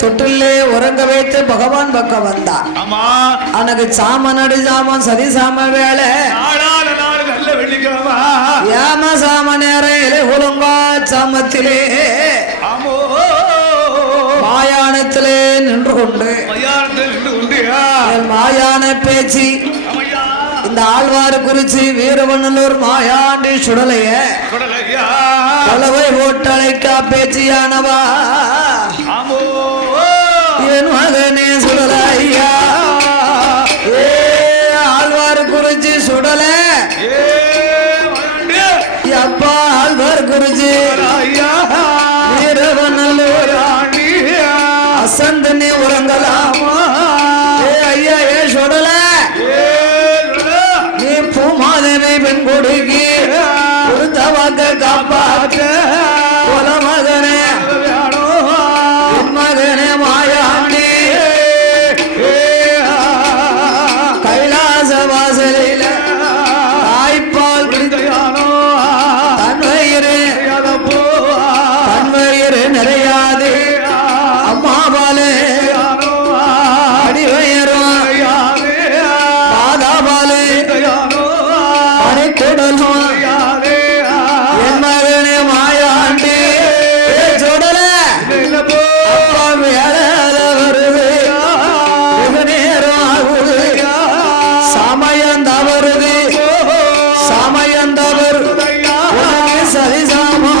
தொட்டிலே உறங்க வைத்து பகவான் பக்கம் வந்தான். அவனுக்கு சாமன் அடி சாமன் சதி சாம வேலை நல்ல வெள்ளிக்கிழமை ஏம சாம நேரம் குலுங்கா சாமத்திலே மாயானத்திலே நின்று கொண்டு மாயான பேச்சு இந்த ஆழ்வார் குறிச்சி வீரவண்ணலூர் மாயாண்டி சுடலைய பலவை ஓட்டழைக்கா பேச்சியானவா என் மகனே சுடலையா ஆழ்வார் குறிச்சி சுடல அப்பா ஆழ்வார் குறிச்சி வீரவண்ணலூர் அசந்தனே உறங்கலாமா ஐயா ஏ சுடல நீ பூமாதேவி பெண் கொடுக்கி கொடுத்த வாக்க காப்பாற்ற மகனே மகனே மாயாண்டி கைலாச வாசலில தாய்ப்பால் குடித்தானோ தன்வயிறு நிறையாது அம்மா பாலே அடிவயரும் பாதா பாலே அணைக்குடலும் என் மகனே மாயாண்டி சுடல அப்பா மேல வருது வெகு நேரம் ஆகுது சமயந்தவருது சமயந்தவர் சரி சாமா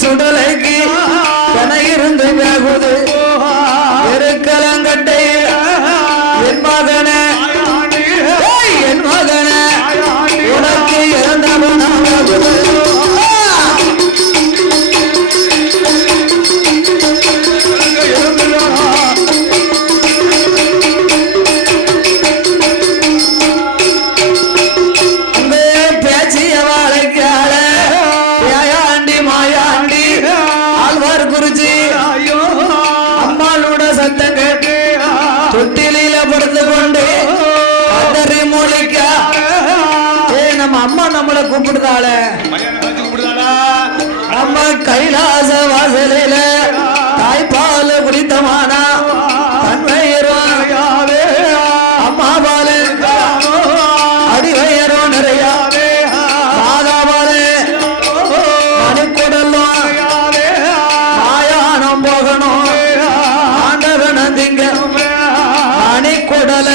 சுடலைக்கு கன இருந்து வேகுது பெருக்கலங்கட்டை என் மகனே என் மகனே உனக்கு இறந்தவனாகுது பேச்சிய வாழைக்கால அம்மாளோட சத்தம் கேட்டு தொட்டிலில படுத்து கொண்டு கதறி மூலிக்க நம்ம அம்மா நம்மளை கூப்பிடுதாள நம்ம கைலாச வாசலில தாய்ப்பால் குடித்தமானா தன்வயிரும் அம்மா பாலு அடிவயிரும் நிறைய மாதா பாலு மணிக்குடலும் மாயானம் போகணும் ஆண்டவனதிங்க மணிக்குடல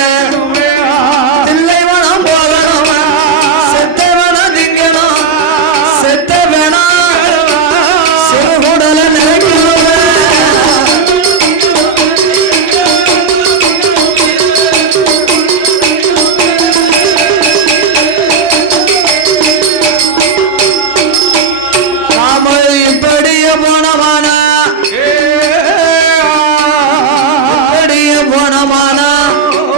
தில்லைவனம் போகணும் செத்தவனம் திங்கணும் செத்த வேணாம் சிறுகுடல நிறைக்கணும் நாம இப்படியே போனமானா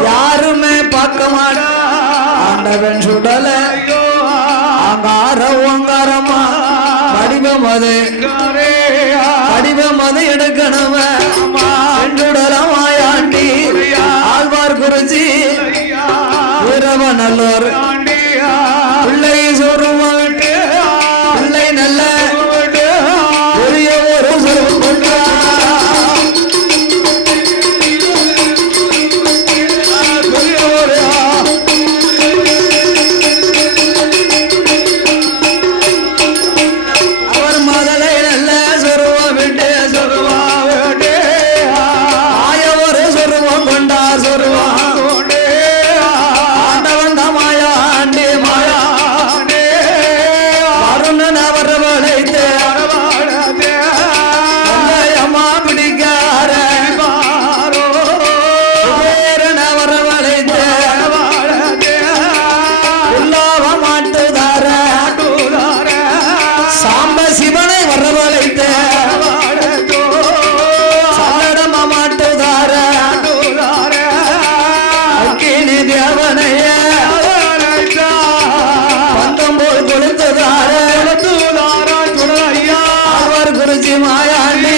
யாருமே பார்க்க மாட்டா ஆண்டவன் சுடல அங்கார ஓங்காரமா வடிவம் அது எடுக்கணும் சுடலமாயாண்டி ஆழ்வார் குறிச்சி வீரவநல்லூர் பிள்ளை சொருவன் பிள்ளை நல்ல பெரிய ஒரு சொருவன் ஆண்டவன் தமாயா குறிச்சி மாயாண்டி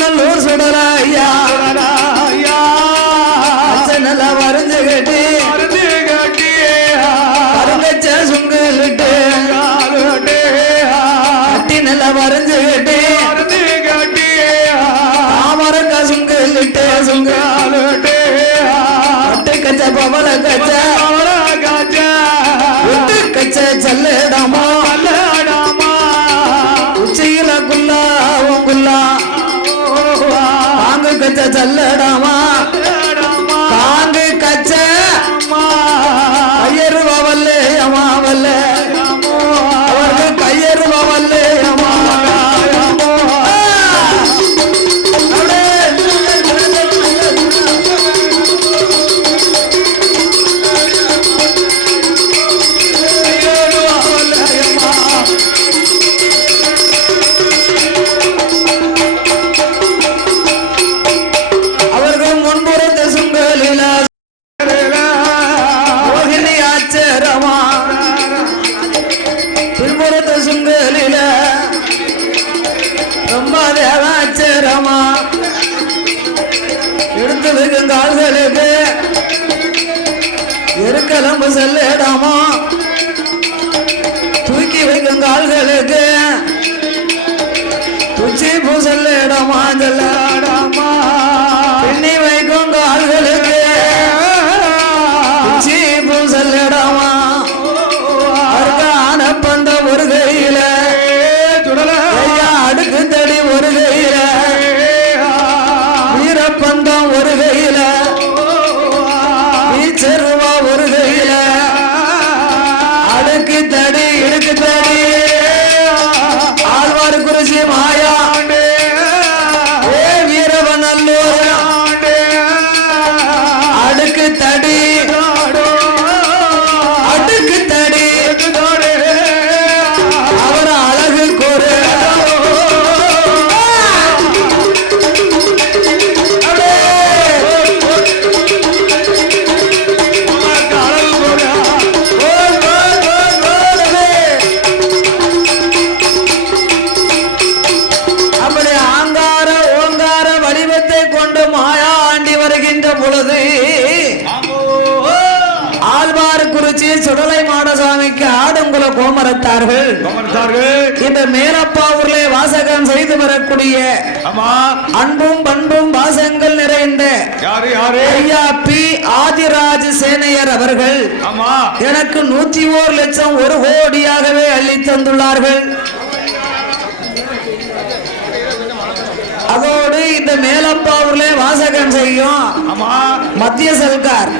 நல்லூர் சுடலையா நல்லா வரைஞ்சு கட்டி அருங்கச்ச சுங்கலிட்டு கட்டி நல்லா வரைஞ்சு கட்டி தாமரக்கா சுங்கலிட்டு சுங்காலுட்டு அட்டு கச்ச பவள கச்ச விட்டு கச்ச சல்லடாமா உச்சியில குல்லா குல்லா காங்கு கச்ச சல்லடாமா காங்கு கச்ச கையருவல்லே அமாவல்லே அவர்கள் கையருவல்லே அமா எடுத்து வைக்கும் கால்களுக்கு எருக்கலம்பு செல்லடாமா தூக்கி வைக்கும் கால்களுக்கு துச்சி பூ செல்லடாமா செல்லடாமா பின்னி வைக்கும் கால்களுக்கு துச்சி பூ செல்லடாமா அருகான பந்த ஒரு கையில அடுக்கு தடி ஒரு கையில வீரப்பந்தம் ஒரு கையில வீச்சருவா ஒரு கையில அடுக்கு தடி இடுக்கு தடி ஆழ்வார் குறிச்சி மாயா வீரவநல்லூர் அடுக்கு தடி அடுக்கு தடி அவர் அழகு கோரு கொண்டு மாயா ஆண்டி வருகின்ற பொழுது ஆழ்வார் குறிச்சி சுடலை மாடசாமிக்கு ஆடுங்குல கோமரத்தார்கள் இந்த மேலப்பா ஊர்ல வாசகம் செய்து வரக்கூடிய அன்பும் பண்பும் வாசங்கள் நிறைந்த ஐயா பி ஆதிராஜ் சேனையர் அவர்கள் எனக்கு 101 லட்சம் 1 கோடியாகவே அள்ளி தந்துள்ளார்கள். அதோடு இந்த மேலப்பா ஊர்ல வாசகம் செய்யும் மத்திய சர்க்கார்